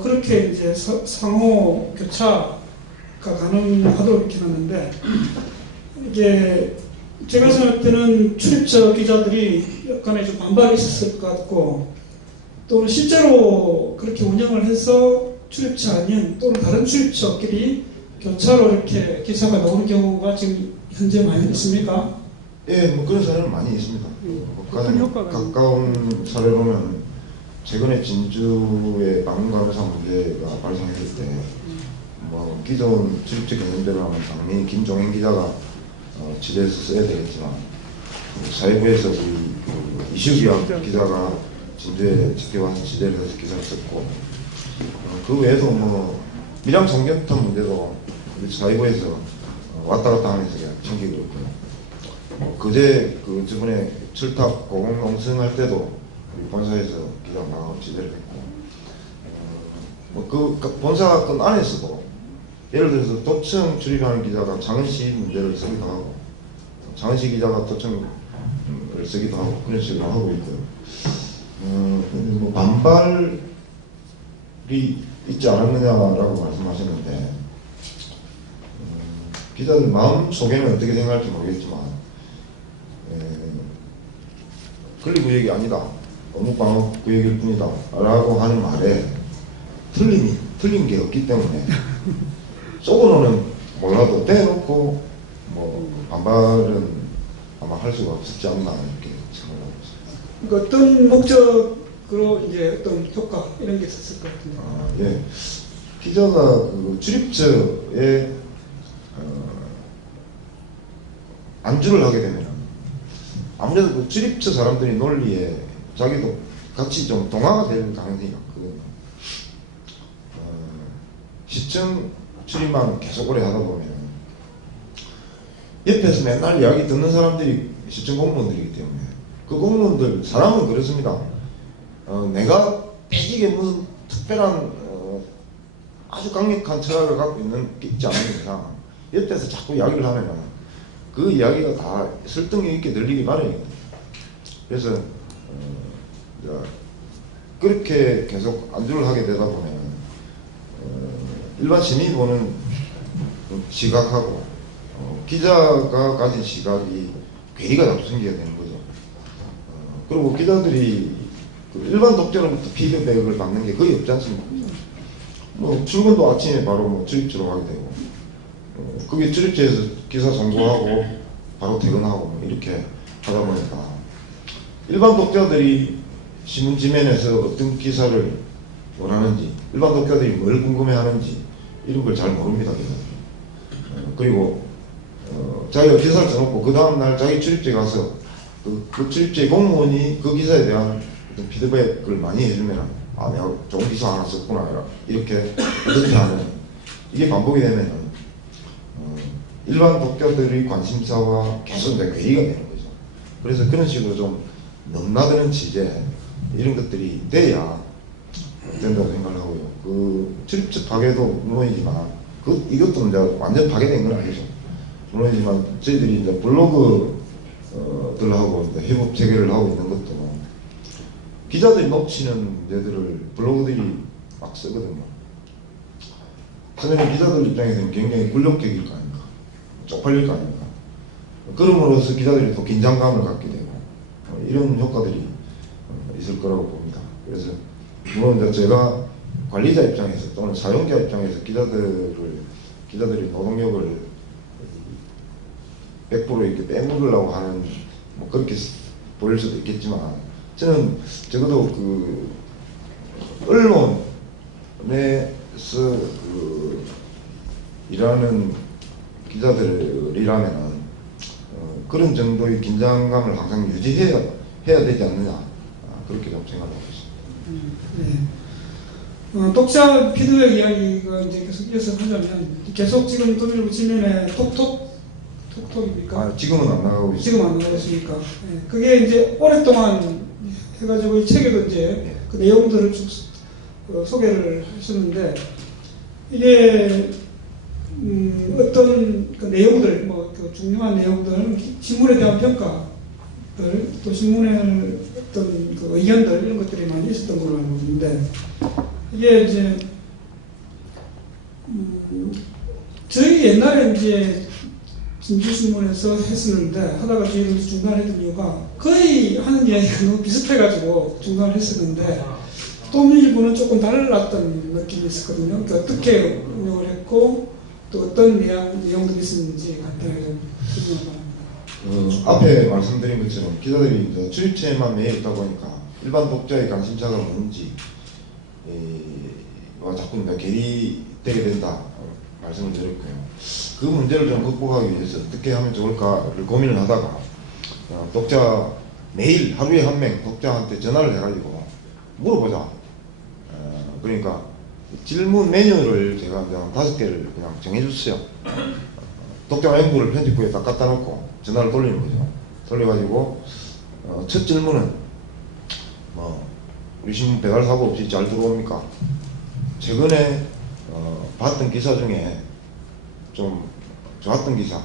그렇게 이제 상호 교차가 가능하도록 이렇게 놨는데 이게 제가 생각할 때는 출입처 기자들이 약간의 좀 반발이 있었을 것 같고, 또는 실제로 그렇게 운영을 해서 출입처 아닌 또는 다른 출입처끼리 교차로 이렇게 기사가 나오는 경우가 지금 현재 많이 있습니까? 예, 뭐 그런 사례는 많이 있습니다. 어떤 효과가 가까운 사례로는 최근에 진주의 방문감사 문제가 발생했을 때, 뭐 기존 출입처 개념대로 하면 당연히 김종인 기자가 지대에서 써야 되겠지만, 사회부에서 이슈기학 기자가 진주에 직접 와서 지대를 해서 기사를 썼고, 그 외에도 뭐 밀양 성격탄 문제도 우리 사회부에서 왔다 갔다 하면서 그냥 챙기고 있고요. 그제 저번에 철탑 고공농성 할 때도 우리 본사에서 기자 나가고 지대를 했고, 그 본사 건 안에서도 예를 들어서 도청 출입하는 기자가 장은시 문제를 쓰기도 하고, 장은시 기자가 도청을 쓰기도 하고, 그런 식으로 하고 있고요. 뭐 반발이 있지 않았느냐라고 말씀하셨는데, 기자들 마음 속에는 어떻게 생각할지 모르겠지만, 권리구역이 아니다, 업무방어구역일 뿐이다 라고 하는 말에 틀린 게 없기 때문에 속으로는 몰라도 떼놓고 뭐 반발은 아마 할 수가 없지 않나 이렇게 생각하고 있습니다. 그러니까 어떤 목적으로 이제 어떤 효과 이런 게 있었을 것 같은데. 예. 기자가 그 출입처에 안주를 하게 되면 아무래도 그 출입처 사람들이 논리에 자기도 같이 좀 동화가 될 가능성이 있거든요. 시청 출입만 계속 오래 하다 보면 옆에서 맨날 이야기 듣는 사람들이 시청 공무원들이기 때문에, 그 공무원들 사람은 그렇습니다. 내가 빼지게 무슨 특별한 아주 강력한 철학을 갖고 있지 않은 이상 옆에서 자꾸 이야기를 하면 그 이야기가 다 설득력 있게 들리기 마련이거든요. 그래서 그렇게 계속 안주를 하게 되다 보면 일반 시민이 보는 시각하고 기자가 가진 시각이 괴리가 자꾸 생기게 되는 거죠. 그리고 기자들이 그 일반 독자로부터 피드백을 받는 게 거의 없지 않습니까? 뭐 출근도 아침에 바로 뭐 출입처로 가게 되고, 그게 출입처에서 기사 송고하고 바로 퇴근하고 뭐 이렇게 하다 보니까 일반 독자들이 신문 지면에서 어떤 기사를 원하는지, 일반 독자들이 뭘 궁금해하는지 이런 걸 잘 모릅니다. 그리고 자기가 기사를 써놓고 그 다음날 자기 출입처에 가서 그 출입처의 공무원이 그 기사에 대한 어떤 피드백을 많이 해주면 내가 좋은 기사 하나 썼구나 이렇게 어떻게 하는, 이게 반복이 되면 일반 독자들의 관심사와 계속 이제 괴리가 되는 거죠. 그래서 그런 식으로 좀 넘나드는 취재 이런 것들이 돼야 된다고 생각을 하고요. 그 출입처 파괴도 물론이지만 이것도 이제 완전 파괴된 건 아니죠. 물론이지만 저희들이 이제 블로그들하고 이제 협업 체계를 하고 있는 것도 기자들이 놓치는 문제들을 블로그들이 막 쓰거든요. 사실은 기자들 입장에서는 굉장히 굴욕적일 거 아닙니까? 쪽팔릴 거 아닙니까? 그럼으로써 기자들이 또 긴장감을 갖게 되고 이런 효과들이 있을 거라고 봅니다. 그래서 물론 이제 제가 관리자 입장에서 또는 사용자 입장에서 기자들이 노동력을 100% 이렇게 빼먹으려고 하는 뭐 그렇게 보일 수도 있겠지만, 저는 적어도 그 언론에서 일하는 기자들이라면 그런 정도의 긴장감을 항상 유지해야 되지 않느냐, 그렇게 좀 생각하고 있습니다. 네. 독자 피드백 이야기가 이제 계속 이어서 하자면, 계속 지금 도민일보 지면에 톡톡입니까? 지금은 안 나가고 있습니다. 지금 안 나가고 있으니까. 네. 그게 이제 오랫동안 해가지고 이 책에도 이제 그 내용들을 쭉 소개를 하셨는데, 이게 어떤 그 내용들, 뭐 그 중요한 내용들, 신문에 대한 평가들, 또 신문의 어떤 그 의견들 이런 것들이 많이 있었던 걸로 알고 있는데, 이게 이제 저희 옛날에 이제 진주신문에서 했었는데 하다가 저희도 중단했던 이유가 거의 하는 이야기가 너무 비슷해가지고 중단했었는데 또미일보는 조금 달랐던 느낌이 있었거든요. 그러니까 어떻게 운영을 했고 또 어떤 내용들이 있었는지 간단하게 좀 설명 바랍니다. 앞에 말씀드린 것처럼 기자들이 이제 출입처에만 매여 있다 보니까 일반 독자의 관심사가 뭔지 자꾸 괴리되게 된다 말씀을 드렸고요. 그 문제를 좀 극복하기 위해서 어떻게 하면 좋을까를 고민을 하다가 독자 매일 하루에 한 명 독자한테 전화를 해가지고 물어보자. 그러니까 질문 메뉴를 제가 이제 한 5개를 그냥 정해줬어요. 독자 맹부를 편집부에 딱 갖다 놓고 전화를 돌리는 거죠. 돌려가지고 첫 질문은 우리 신문 배달 사고 없이 잘 들어옵니까? 최근에 봤던 기사 중에 좀 좋았던 기사,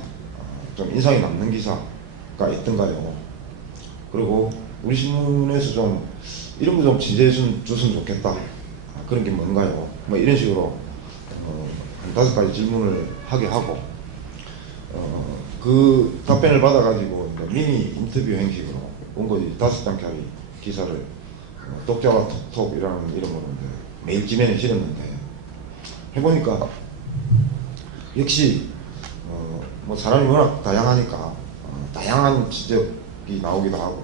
좀 인상이 남는 기사가 있던가요? 그리고 우리 신문에서 좀 이런 거 좀 지지해 줬으면 좋겠다. 그런 게 뭔가요? 뭐 이런 식으로 한 5가지 질문을 하게 하고 그 답변을 받아가지고 미니 인터뷰 형식으로 원고지 5장짜리 기사를 독자와 톡톡이라는 이름으로 매일 지면에 실었는데 해보니까 역시 뭐 사람이 워낙 다양하니까 다양한 지적이 나오기도 하고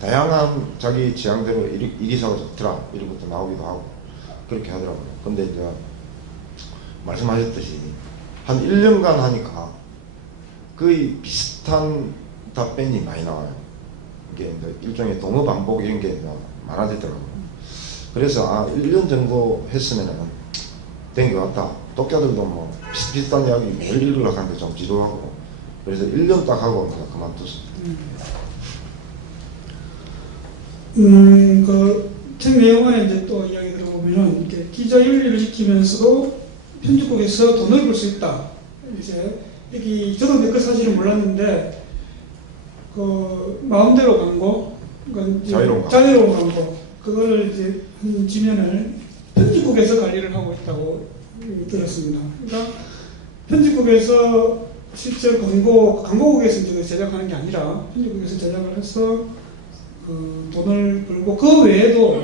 다양한 자기 취향대로 이 기사가 좋더라 이런 것도 나오기도 하고 그렇게 하더라고요. 근데 이제 말씀하셨듯이 한 1년간 하니까 거의 비슷한 답변이 많이 나와요. 이게 이제 일종의 동어 반복 이런 게 이제 많아지더라고요. 그래서 1년 정도 했으면은 된 것 같다. 독자들도 뭐 비슷비슷한 이야기 매일 읽으려고 하는데 좀 지루하고 그래서 1년 딱 하고 그만뒀습니다. 책 내용에 이제 또 이야기 들어보면은 이렇게 기자 윤리를 지키면서도 편집국에서 돈을 벌 수 있다. 이제 여기 저도 몇 개 사실은 몰랐는데 마음대로 광고, 자유로운 광고 그거를 이제 한 지면을 편집국에서 관리를 하고 있다고 들었습니다. 그러니까 편집국에서 실제 광고국에서 이제 제작하는 게 아니라 편집국에서 제작을 해서 돈을 벌고 그 외에도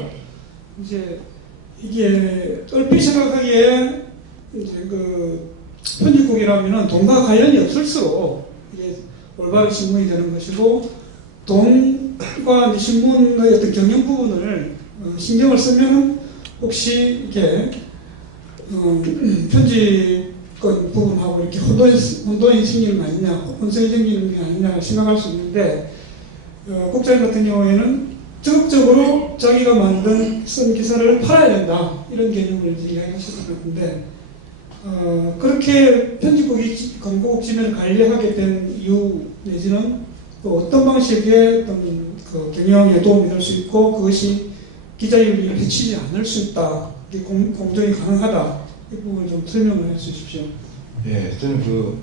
이제 이게 얼핏 생각하기에 이제 편집국이라면은 돈과 관련이 없을수록 이게 올바른 신문이 되는 것이고 돈과 신문의 어떤 경영 부분을 신경을 쓰면 혹시 이렇게 편집권 부분하고 이렇게 혼돈이 생기는 거 아니냐, 혼선이 생기는 게 아니냐 생각할 수 있는데 국장님 같은 경우에는 적극적으로 자기가 쓴 기사를 팔아야 된다 이런 개념을 이제 이야기하셨던 것 같은데 그렇게 편집국이 광고국 지면을 관리하게 된 이유 내지는 또 어떤 방식의 어떤 경영에 도움이 될 수 있고 그것이 기자윤리를 해치지 않을 수 있다, 공정이 가능하다 이 부분을 좀 설명을 해 주십시오. 예, 저는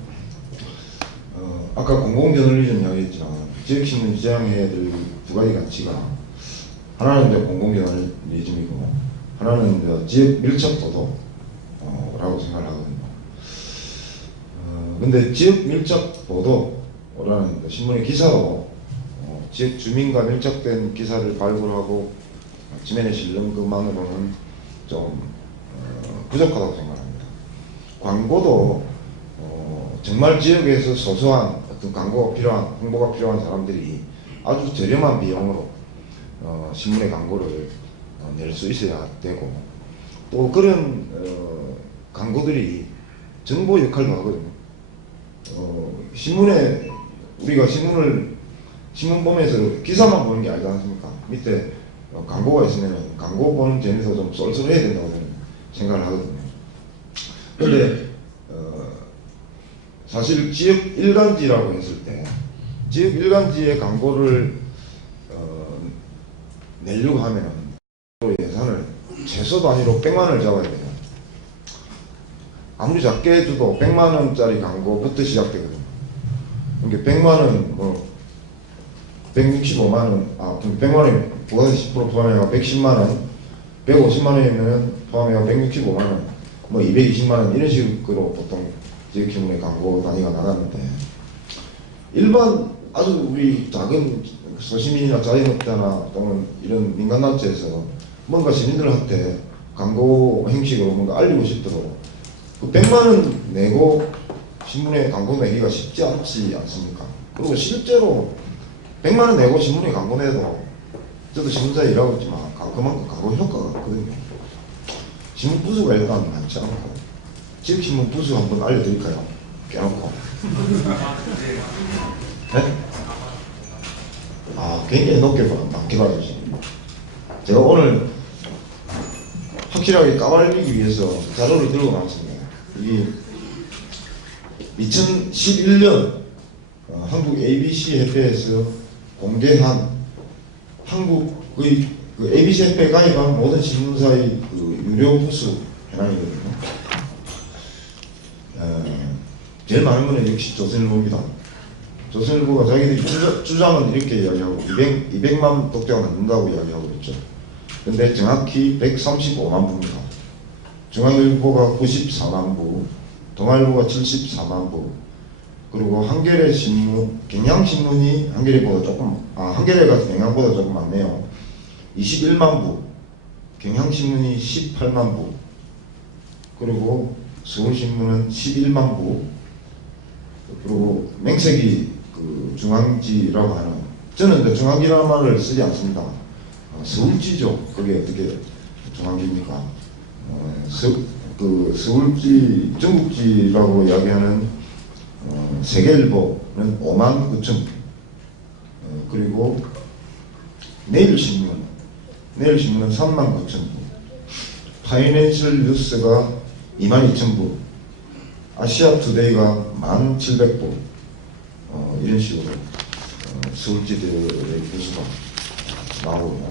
아까 공공저널리즘 이야기했지만 지역신문 지향해야 될 2가지 가치가 하나는 이제 공공저널리즘이고 하나는 이제 지역 밀착 보도라고 생각을 하거든요. 근데 지역 밀착 보도라는 신문의 기사로 지역 주민과 밀착된 기사를 발굴하고 지면에 실는 것만으로는 좀 부족하다고 생각합니다. 광고도 정말 지역에서 소소한 어떤 홍보가 필요한 사람들이 아주 저렴한 비용으로 신문의 광고를 낼 수 있어야 되고 또 그런 광고들이 정보 역할도 하거든요. 우리가 신문 보면서 기사만 보는 게 아니지 않습니까? 밑에 광고가 있으면 광고 보는 점에서 좀 쏠쏠해야 된다고 저는 생각을 하거든요. 그런데 사실 지역 일간지라고 했을 때 지역 일간지의 광고를 내려고 하면 예산을 최소 단위로 100만 원을 잡아야 돼요. 아무리 작게 해도 100만 원짜리 광고부터 시작되거든요. 그러니까 100만 원, 165만 원, 100만 원이 보다시 10% 포함해서 110만 원, 150만 원이면 포함해서 165만 원, 220만 원 이런 식으로 보통 지역신문에 광고 단위가 나가는데 일반 아주 우리 작은 소시민이나 자영업자나 또는 이런 민간단체에서 뭔가 시민들한테 광고 형식으로 뭔가 알리고 싶도록 그 100만 원 내고 신문에 광고 내기가 쉽지 않지 않습니까? 그리고 실제로 100만 원 내고 신문에 광고 내도 저도 신문사에 일하고 있지만 그만큼 광고 효과가 없거든요. 신문 부수가 일단 많지 않고 지역신문 부수 한번 알려드릴까요? 깨놓고 네? 굉장히 낮게 봐주시네요. 제가 오늘 확실하게 까발리기 위해서 자료를 들고 나왔습니다. 이게 2011년 한국 ABC 협회에서 공개한 한국의 그 ABC 협회에 가입한 모든 신문사의 그 유료 부수 현황이거든요. 제일 많은 거는 역시 조선일보입니다. 조선일보가 자기들이 주장은 이렇게 이야기하고 200만 독자가 넘는다고 이야기하고 있죠. 근데 정확히 135만 부입니다. 중앙일보가 94만 부, 동아일보가 74만 부, 그리고 한겨레 신문, 경향신문이 한겨레가 경향보다 조금 많네요. 21만 부, 경향신문이 18만 부, 그리고 서울신문은 11만 부, 그리고 맹색이 그 중앙지라고 하는, 저는 근데 중앙지라는 말을 쓰지 않습니다. 서울지죠. 그게 어떻게 중앙지입니까? 서울지, 전국지라고 이야기하는 세계일보는 5만 9천 부, 그리고 내일신문은 3만 9천 부, 파이낸셜 뉴스가 2만 2천 부, 아시아투데이가 1,700부, 이런 식으로 서울지들의 부수가 나오고요.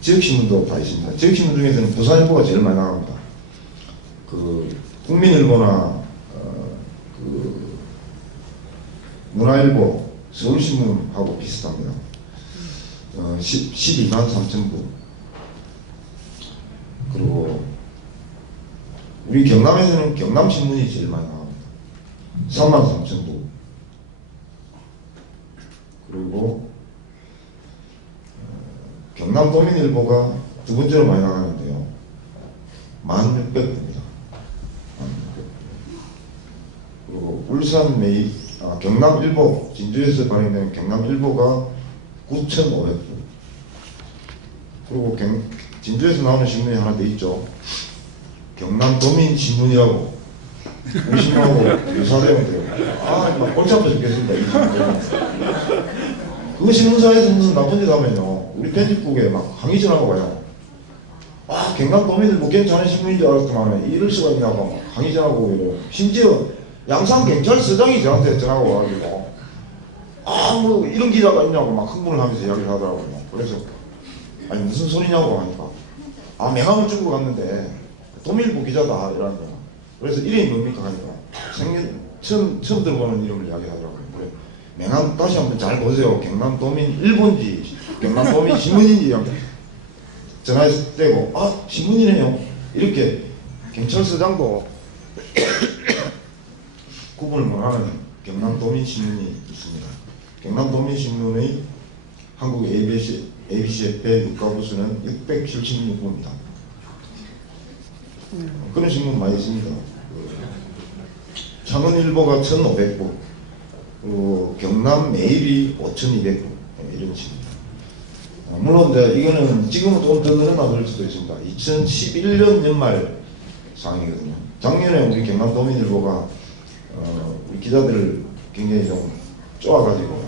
지역신문도 다 있습니다. 지역신문 중에서는 부산일보가 제일 많이 나갑니다. 그 국민일보나 그 문화일보, 서울신문하고 비슷합니다. 12만 3천 부. 그리고 우리 경남에서는 경남신문이 제일 많이 나갑니다. 3만 3천 부. 그리고 경남도민일보가 두 번째로 많이 나가는데요. 1,600부입니다. 그리고 경남일보, 진주에서 발행된 경남일보가 9,500부. 그리고 진주에서 나오는 신문이 하나 더 있죠. 경남도민신문이라고 우리 신문하고 유사되면 돼요. 막 골치 아파 죽겠습니다. 이 신문. 그 신문사에서 무슨 나쁜 짓 하면요, 우리 편집국에 막 항의 전화가 와요. 경남도민일보 괜찮은 신문인 줄 알았더만 이럴 수가 있냐고 막 항의 전화가 오고 이래요. 심지어 양산경찰서장이 저한테 전화가 와가지고 뭐 이런 기자가 있냐고 막 흥분을 하면서 이야기를 하더라고요. 그래서 아니 무슨 소리냐고 하니까 명함을 주고 갔는데 도민일보 기자다 이러는 거야. 그래서 이름이 뭡니까 하니까 처음 들어보는 이름을 이야기하더라고요. 그래 명함 다시 한번 잘 보세요. 경남도민일보인지 경남도민신문인지 전화했을 때고 신문이네요. 이렇게 경찰서장도 구분을 못하는 경남도민신문이 있습니다. 경남도민신문의 한국 ABC협회 유가부수는 676부입니다. 그런 신문 많이 있습니다. 창원일보가 1,500부, 그리고 경남매일이 5,200부, 이런 식입니다. 물론 이거는 지금은 조금 더 늘어나볼 수도 있습니다. 2011년 연말 상황이거든요. 작년에 우리 경남도민일보가 우리 기자들을 굉장히 좀 쪼아가지고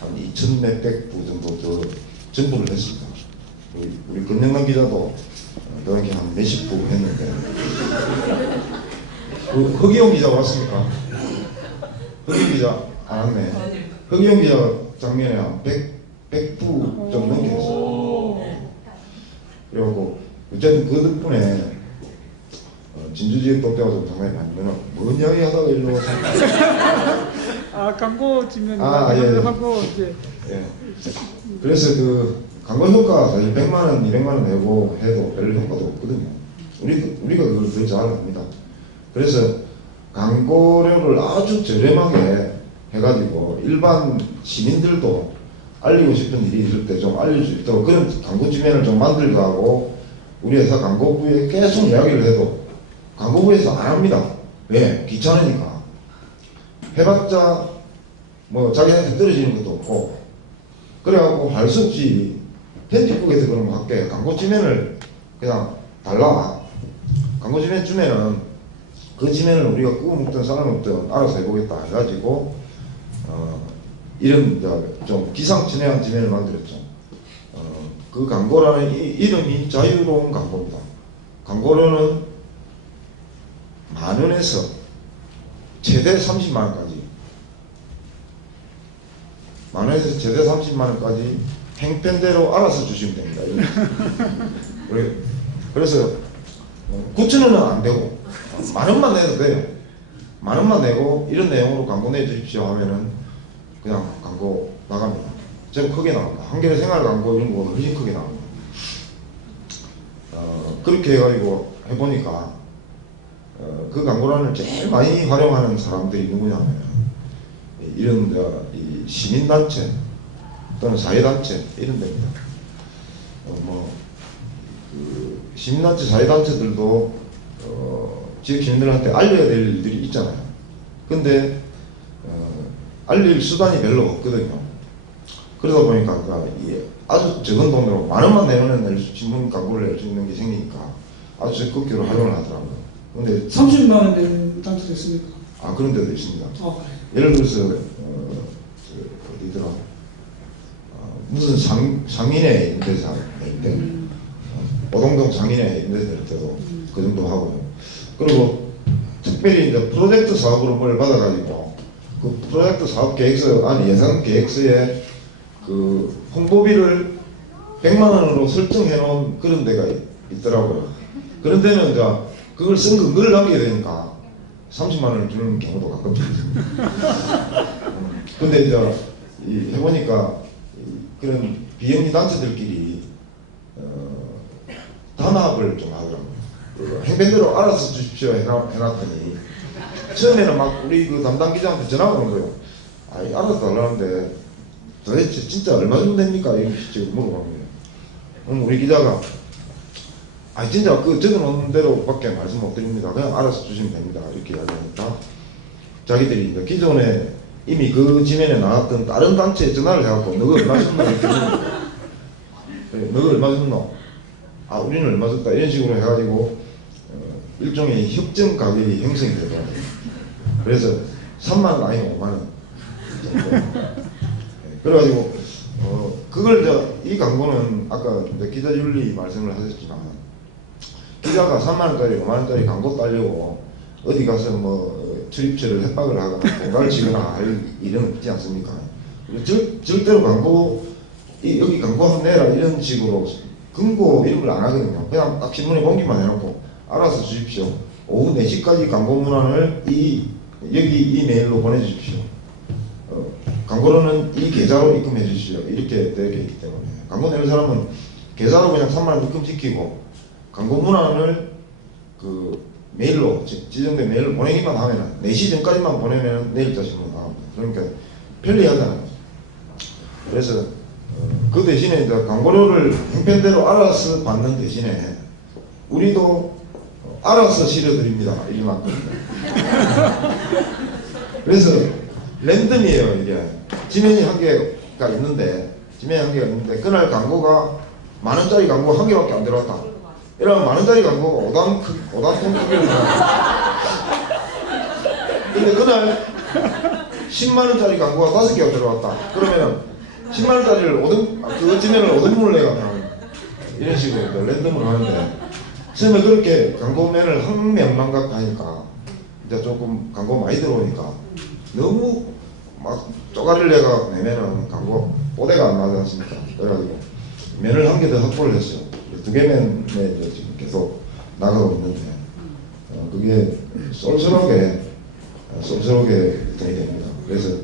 한 2,몇백 부 정도 더 전부를 했습니다. 우리 권영남 기자도 그렇게 한 몇십 부 했는데 허기용 기자 왔습니까? 허기용 기자 안 왔네. 허기용 기자 작년에 한 100부 좀 넘게 했어요. 그래갖고 어쨌든 그 덕분에 진주지역 독자가 좀 상당히 많이 늘어. 뭔 이야기 하다가 일로 광고 찍는 예. 하고 이제 그래서 그 광고 효과 사실 100만 원, 200만 원 내고 해도 별 효과도 없거든요. 우리가 그걸 더 잘 압니다. 그래서 광고료를 아주 저렴하게 해가지고 일반 시민들도 알리고 싶은 일이 있을 때 좀 알릴 수 있도록 그런 광고 지면을 좀 만들자 하고 우리 회사 광고부에 계속 이야기를 해도 광고부에서 안 합니다. 왜? 귀찮으니까. 해봤자 뭐 자기한테 떨어지는 것도 없고 그래갖고 할 수 없이 편집국에서 그런 거 할게. 광고 지면을 그냥 달라. 광고 지면 주면은 그 지면을 우리가 꾸어 먹든 쌓아 먹든 알아서 해보겠다 해가지고 이런 좀 기상천외한 지면을 만들었죠. 그 광고라는 이름이 자유로운 광고입니다. 광고료는 10,000원에서 최대 30만원까지 10,000원에서 최대 30만원까지 행편대로 알아서 주시면 됩니다. 그래서 9,000원은 안 되고 10,000원만 내도 돼요. 10,000원만 내고 이런 내용으로 광고 내주십시오 하면은 그냥 광고 나갑니다. 좀 크게 나옵니다. 한겨레 생활 광고 이런 거보다 훨씬 크게 나옵니다. 그렇게 해가지고 해보니까 그 광고란을 제일 많이 활용하는 사람들이 누구냐면 이런 이 시민단체 또는 사회단체 이런 데입니다. 그 시민단체 사회단체들도 지역 시민들한테 알려야 될 일들이 있잖아요. 근데 알릴 수단이 별로 없거든요. 그러다 보니까 아주 적은 돈으로 10,000원만 내면 신문 광고를 낼 수 있는 게 생기니까 아주 적극적으로 활용을 하더라고요. 근데 30만 원 낸 단체도 있습니까? 그런 데도 있습니다. 그래. 예를 들어서 어디더라 무슨 상인회 이런 데서 낼 때 오동동 상인회 이런 데서 낼 때도 그 정도 하고요. 그리고 특별히 이제 프로젝트 사업으로 뭘 받아가지고 그 프로젝트 사업 계획서 아니 예산 계획서에 그 홍보비를 100만 원으로 설정해 놓은 그런 데가 있더라고요. 그런 데는 이제 그걸 쓴 근거를 남겨야 되니까 30만 원을 주는 경우도 가끔 있습니다. 근데 이제 해보니까 그런 비영리 단체들끼리 단합을 좀 하더라고요. 행변대로 알아서 주십시오 해놨더니 처음에는 막 우리 그 담당 기자한테 전화가 온 거예요. 알아서 달라는데 도대체 진짜 얼마 정도 됩니까? 이렇게 식으로 물어봅니다. 그럼 우리 기자가 진짜 그 적어놓은 대로밖에 말씀 못 드립니다. 그냥 알아서 주시면 됩니다. 이렇게 이야기하니까 자기들이 이제 기존에 이미 그 지면에 나왔던 다른 단체에 전화를 해갖고 너가 얼마 줬노? 이렇게 물어보고 너가 얼마 줬노? 우리는 얼마 줬다 이런 식으로 해가지고 일종의 협정 가격이 형성이 되더라고요. 그래서 3만 원 아니면 5만 원 정도. 그래가지고 그걸 이 광고는 아까 기자윤리 말씀을 하셨지만 기자가 3만 원짜리 5만 원짜리 광고 따려고 어디 가서 뭐 출입처를 협박을 하거나 공갈을 치거나 할 일은 없지 않습니까? 절대로 광고 여기 광고 한번 내라 이런 식으로 금고 이런 걸 안 하거든요. 그냥 딱 신문에 공기만 해놓고 알아서 주십시오. 오후 4시까지 광고 문안을 여기 이 메일로 보내주십시오. 광고로는 이 계좌로 입금해 주십시오. 이렇게 되어 있기 때문에 광고 내는 사람은 계좌로 그냥 3만 원 입금시키고 광고 문안을 그 메일로 지정된 메일을 보내기만 하면은 4시 전까지만 보내면 내일자 신문 나옵니다. 그러니까 편리하잖아요. 그래서 그 대신에 이제 광고료를 형편대로 알아서 받는 대신에 우리도 알아서 실어드립니다. 이만큼. 그래서 랜덤이에요. 이게 지면이 한 개가 있는데 그날 광고가 10,000원짜리 광고 한 개밖에 안 들어왔다. 이러면 10,000원짜리 광고가 5단통 크기를 근데 그날 100,000원짜리 광고가 5개가 들어왔다. 그러면은 100,000원짜리를 그 지면을 5등분을 내가 이런 식으로 랜덤으로 하는데 처음에 그렇게 광고면을 한 명만 갖고 하니까 이제 조금 광고 많이 들어오니까 너무 막 쪼가리를 내면은 광고 뽀대가 안 나지 않습니까? 그래가지고 면을 한 개 더 확보를 했어요. 2개면에 지금 계속 나가고 있는데 그게 쏠쏠하게 돈이 됩니다. 그래서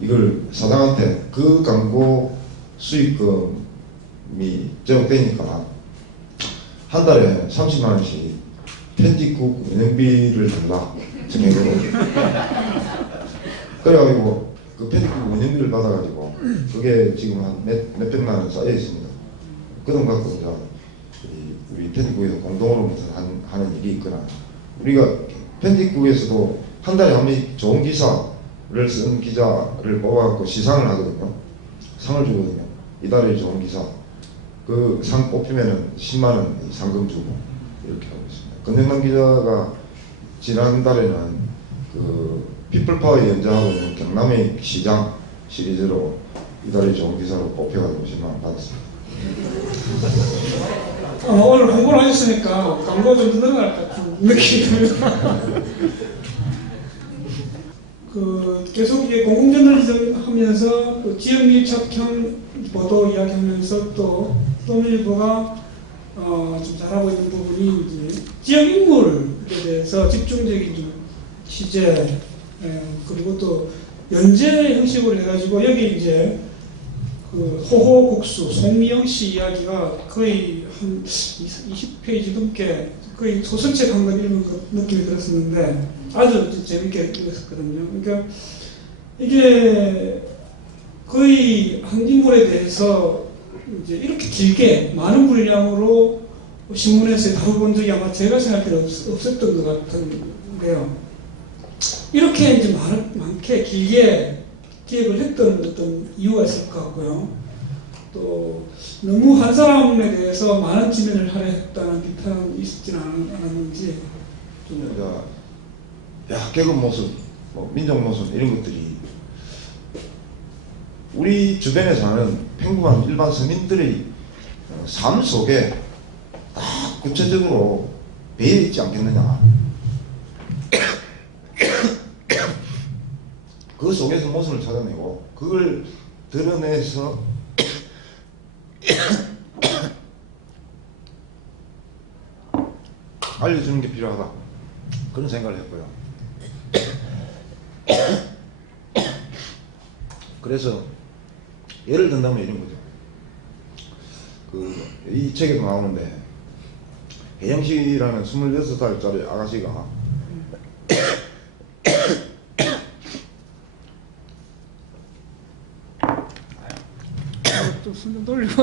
이걸 사장한테 그 광고 수익금이 제공되니까 한 달에 30만 원씩 편집국 운영비를 달라. 정액으로. 그래가지고 그 패딩국 운영비를 받아가지고 그게 지금 한 몇백만 원 쌓여 있습니다. 그 돈 갖고 이제 우리 패딩국에서 공동으로 무슨 하는 일이 있거나, 우리가 패딩국에서도 한 달에 한 번씩 좋은 기사를 쓴 기자를 뽑아갖고 시상을 하거든요. 상을 주거든요. 이달에 좋은 기사. 그 상 뽑히면은 10만 원 상금 주고 이렇게 하고 있습니다. 권영남 기자가 지난달에는 그 피플파워 연장하고 있는 경남의 시장 시리즈로 이달에 좋은 기사로 뽑혀가지고 10만 원 받았습니다. 오늘 홍보를 하셨으니까 광고가 좀 늘어날 것 같은 느낌이 듭니다. 계속 이게 공공저널리즘 하면서 그 지역 밀착형 보도 이야기하면서 또 서울일보가 좀 잘하고 있는 부분이 이제 지역 인물에 대해서 집중적인 좀 취재, 그리고 또 연재 형식으로 해가지고 여기 이제 그 호호국수 송미영 씨 이야기가 거의 한 20페이지 넘게 거의 소설책 한 권 읽은 느낌이 들었었는데 아주 재밌게 읽었었거든요. 그러니까 이게 거의 한 인물에 대해서 이제 이렇게 길게 많은 분량으로 신문에서 다뤄본 적이 아마 제가 생각할 때는 없었던 것 같은데요. 이렇게 이제 많게 길게 기획을 했던 어떤 이유가 있을 것 같고요. 또 너무 한 사람에 대해서 많은 지면을 하려 했다는 비판이 있지는 않았는지 좀. 계급 모습, 뭐 민족 모습 이런 것들이 우리 주변에 사는 평범한 일반 서민들의 삶 속에 딱 구체적으로 배어 있지 않겠느냐. 그 속에서 모습을 찾아내고 그걸 드러내서 알려주는 게 필요하다, 그런 생각을 했고요. 그래서 예를 든다면 이런 거죠. 이 책에도 나오는데 혜영씨라는 26살짜리 아가씨가 좀 숨 좀 돌리고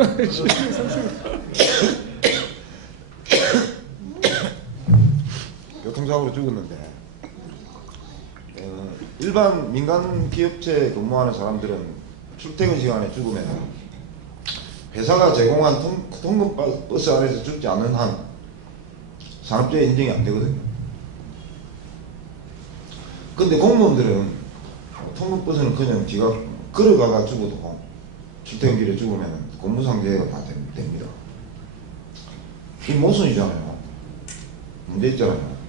교통사고로 죽었는데, 일반 민간 기업체에 근무하는 사람들은 출퇴근 시간에 죽으면 회사가 제공한 통근버스 안에서 죽지 않는 한 산업재해 인정이 안 되거든요. 근데 공무원들은 통근버스는 그냥 지가 걸어가가 죽어도 출퇴근길에 죽으면 공무상재해가 다 됩니다. 이 모순이잖아요. 문제 있잖아요.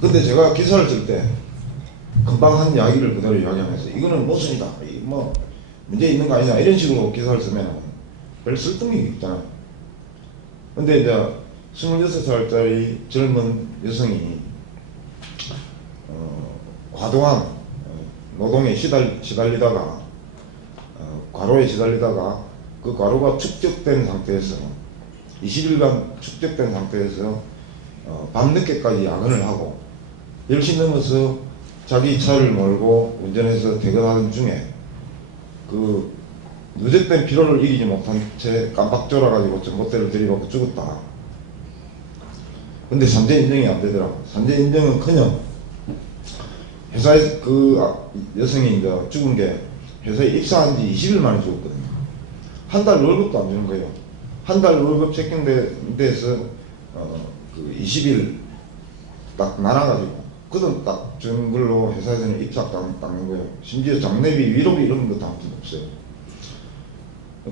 근데 제가 기사를 쓸 때 금방 한 이야기를 그대로 이야기하면서 이거는 모순이다, 뭐 문제 있는 거 아니냐 이런 식으로 기사를 쓰면 별 쓸데없는 게 있잖아요. 근데 이제 26살짜리 젊은 여성이 과도한 노동에 시달리다가 과로에 시달리다가 그 과로가 축적된 상태에서 20일간 축적된 상태에서 밤늦게까지 야근을 하고 10시 넘어서 자기 차를 몰고 운전해서 퇴근하는 중에 그 누적된 피로를 이기지 못한 채 깜빡 졸아가지고 전봇대를 들이받고 죽었다. 근데 산재 인정이 안 되더라고. 산재 인정은커녕 회사에 여성이 이제 죽은 게 회사에 입사한 지 20일 만에 죽었거든요. 한 달 월급도 안 주는 거예요. 한 달 월급 책정돼서 그 20일 딱 나눠가지고 그 돈 딱 준 걸로 회사에서는 입사 닦는 거예요. 심지어 장례비, 위로비 이런 것도 아무튼 없어요.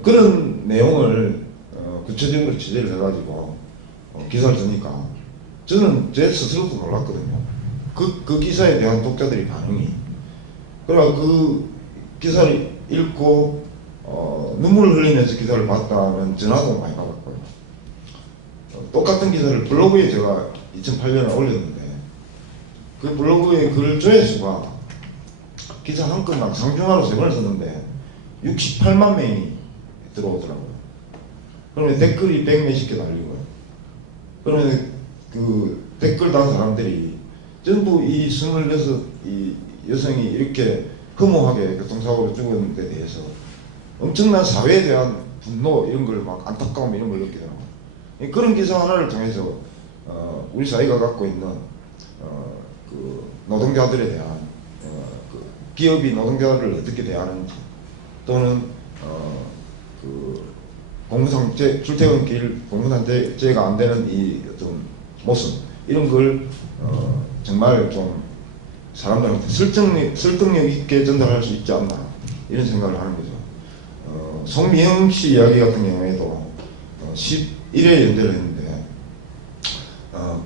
그런 내용을 구체적으로 취재를 해가지고 기사를 쓰니까 저는 제 스스로도 놀랐거든요. 그 기사에 대한 독자들의 반응이. 그러니까 그 기사를 읽고 눈물을 흘리면서 기사를 봤다면 전화도 많이 받았고요. 똑같은 기사를 블로그에 제가 2008년에 올렸는데 그 블로그의 글 조회수가 기사 한 건당 상중하로 3번을 썼는데 68만 명이 들어오더라고요. 그러면 댓글이 100몇십 개 달리고요. 그러면 그 댓글 단 사람들이 전부 이 26 이 여성이 이렇게 허무하게 교통사고로 죽은 데 대해서 엄청난 사회에 대한 분노 이런 걸 막 안타까움 이런 걸 느끼더라고요. 그런 기사 하나를 통해서 우리 사회가 갖고 있는 그 노동자들에 대한 그 기업이 노동자를 어떻게 대하는지 또는 그 공무상제 출퇴근길 공무상제가 안 되는 이 어떤 모습 이런 걸 정말 좀 사람들한테 설득력 있게 전달할 수 있지 않나 이런 생각을 하는 거죠. 송미영 씨 이야기 같은 경우에도 11회 연대를 했는데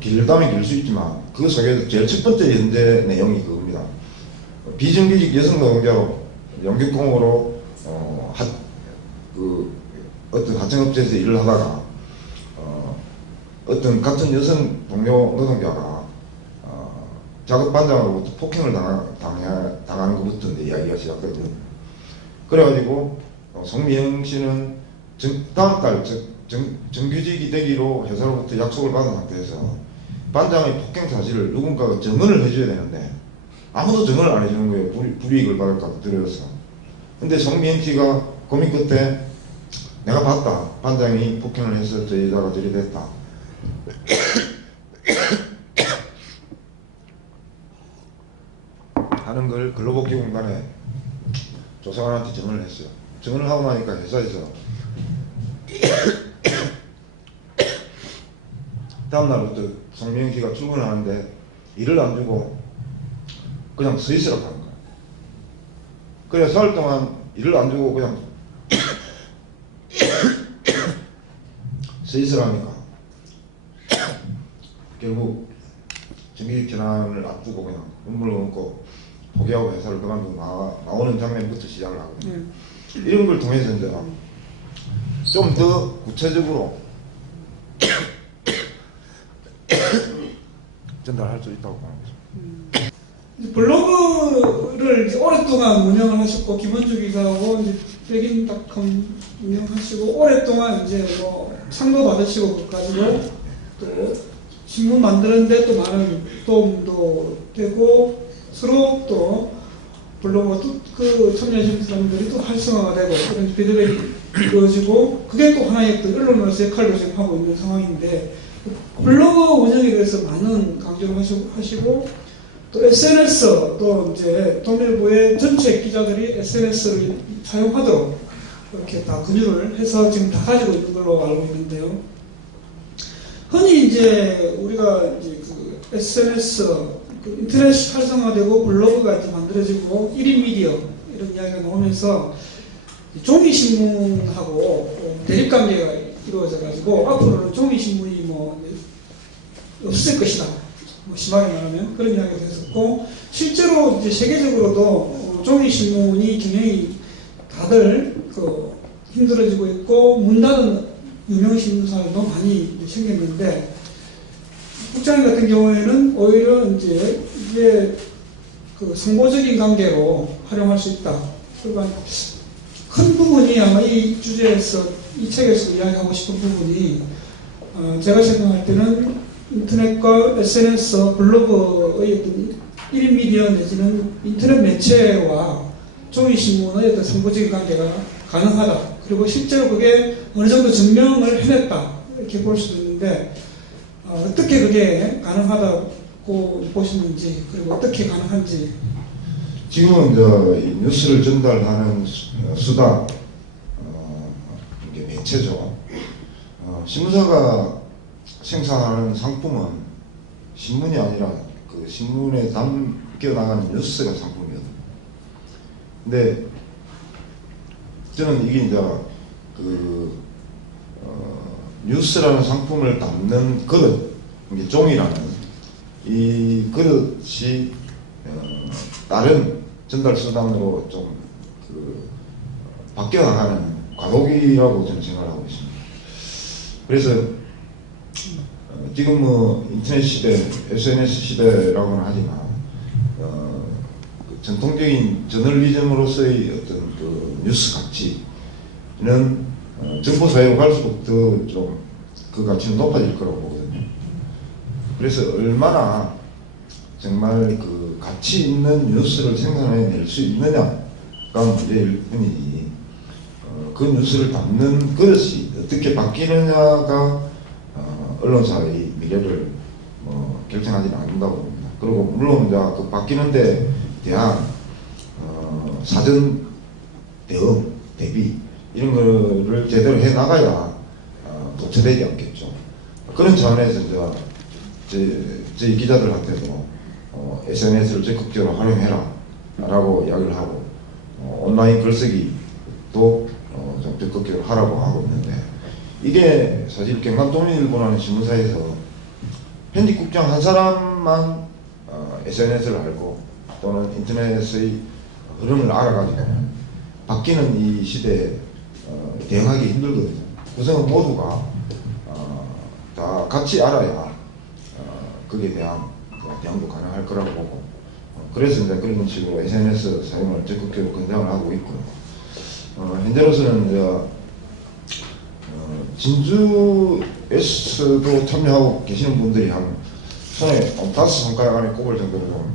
길다면 길 수 있지만 그 속에서 제일 첫 번째 연대 내용이 그겁니다. 비정규직 여성 노동자로 연결공으로 어떤 하청업체에서 일을 하다가 어떤 같은 여성 동료 노동자가 작업 반장으로부터 폭행을 당하는 것부터 이야기가 시작되거든요. 그래가지고 송미영 씨는 다음 달 정규직이 되기로 회사로부터 약속을 받은 상태에서 반장의 폭행 사실을 누군가가 증언을 해줘야 되는데 아무도 증언을 안 해주는 거예요. 불이익을 받을까 두려워서. 근데 송미영 씨가 고민 끝에 내가 봤다. 반장이 폭행을 해서 저 여자가 저리 됐다. 하는 걸 근로복지공단에 조사관한테 증언을 했어요. 증언을 하고 나니까 회사에서 다음날부터 송미영 씨가 출근하는데 일을 안 주고 그냥 서 있으라고 하는 거예요. 그래 사흘 동안 일을 안 주고 그냥 서 있으라니까 결국 정규직 전환을 앞두고 그냥 눈물을 얹고 포기하고 회사를 그만두고 나오는 장면부터 시작을 하거든요. 이런 걸 통해서 이제 좀 더 구체적으로 전달할 수 있다고 보는 거죠. 블로그를 이제 오랫동안 운영을 하셨고 김원주 기자하고 이제 백인닷컴 운영하시고 오랫동안 이제 뭐 상도 받으시고 가지고 또 신문 만드는데 또 많은 도움도 되고 서로 또 블로그가 또 그 참여하시는 사람들이 또 활성화가 되고 그런 피드백이 이루어지고 그게 또 하나의 또 언론으로서 역할을 지금 하고 있는 상황인데 블로그 운영에 대해서 많은 강조를 하시고 또 SNS 또 이제 동일보의 전체 기자들이 SNS를 사용하도록 이렇게 다 권유를 해서 지금 다 가지고 있는 걸로 알고 있는데요. 흔히 이제 우리가 이제 그 SNS 그 인터넷 활성화되고 블로그가 이제 만들어지고 1인 미디어 이런 이야기가 나오면서 종이신문하고 대립관계가 이루어져 가지고 앞으로는 종이신문이 뭐 없을 것이다. 뭐 심하게 말하면 그런 이야기가 됐었고 실제로 이제 세계적으로도 종이신문이 굉장히 다들 그 힘들어지고 있고 문 닫은 유명 신문사들도 많이 생겼는데 국장님 같은 경우에는 오히려 이제 이게 그 상호적인 관계로 활용할 수 있다. 그러니까 큰 부분이 아마 이 주제에서 이 책에서 이야기하고 싶은 부분이 제가 생각할 때는 인터넷과 SNS, 블로그의 어떤 1인 미디어 내지는 인터넷 매체와 종이신문의 어떤 상호적인 관계가 가능하다. 그리고 실제로 그게 어느 정도 증명을 해냈다. 이렇게 볼 수도 있는데 어떻게 그게 가능하다고 보시는지 그리고 어떻게 가능한지. 지금은 이제 이 뉴스를 전달하는 수단, 이게 매체죠. 신문사가 생산하는 상품은 신문이 아니라 그 신문에 담겨 나가는 뉴스가 상품이거든요. 근데 저는 이게 이제 그 뉴스라는 상품을 담는 그릇, 이게 종이라는 이 그릇이 다른 전달 수단으로 좀 그 바뀌어 나가는 과도기라고 저는 생각을 하고 있습니다. 그래서 지금 뭐 인터넷 시대, SNS 시대라고는 하지만 그 전통적인 저널리즘으로서의 어떤 그 뉴스 가치는 정보 사회로 갈수록 더 좀 그 가치는 높아질 거라고 보거든요. 그래서 얼마나 정말 그 가치 있는 뉴스를 생산해낼 수 있느냐가 문제일 뿐이지 그 뉴스를 담는 그릇이 어떻게 바뀌느냐가 언론사의 미래를 결정하지는 않는다고 봅니다. 그리고 물론 이제 그 바뀌는 데 대한 사전 대응, 대비 이런 거를 제대로 해 나가야 도처되지 않겠죠. 그런 차원에서 이제 저희 기자들한테도 SNS를 적극적으로 활용해라 라고 이야기를 하고 온라인 글쓰기도 좀 적극적으로 하라고 하고 있는데 이게 사실 경남도민일보라는 신문사에서 편집국장 한 사람만 SNS를 알고 또는 인터넷의 흐름을 알아가지고 바뀌는 이 시대에 대응하기 힘들거든요. 구성은 모두가 다 같이 알아야 거기에 대한 대응도 가능할 거라고 보고 그래서 이제 그런 식으로 SNS 사용을 적극적으로 권장을 하고 있고요. 현재로서는 이제 진주에서도 참여하고 계시는 분들이 한 손에 5손가락 안에 꼽을 정도로 좀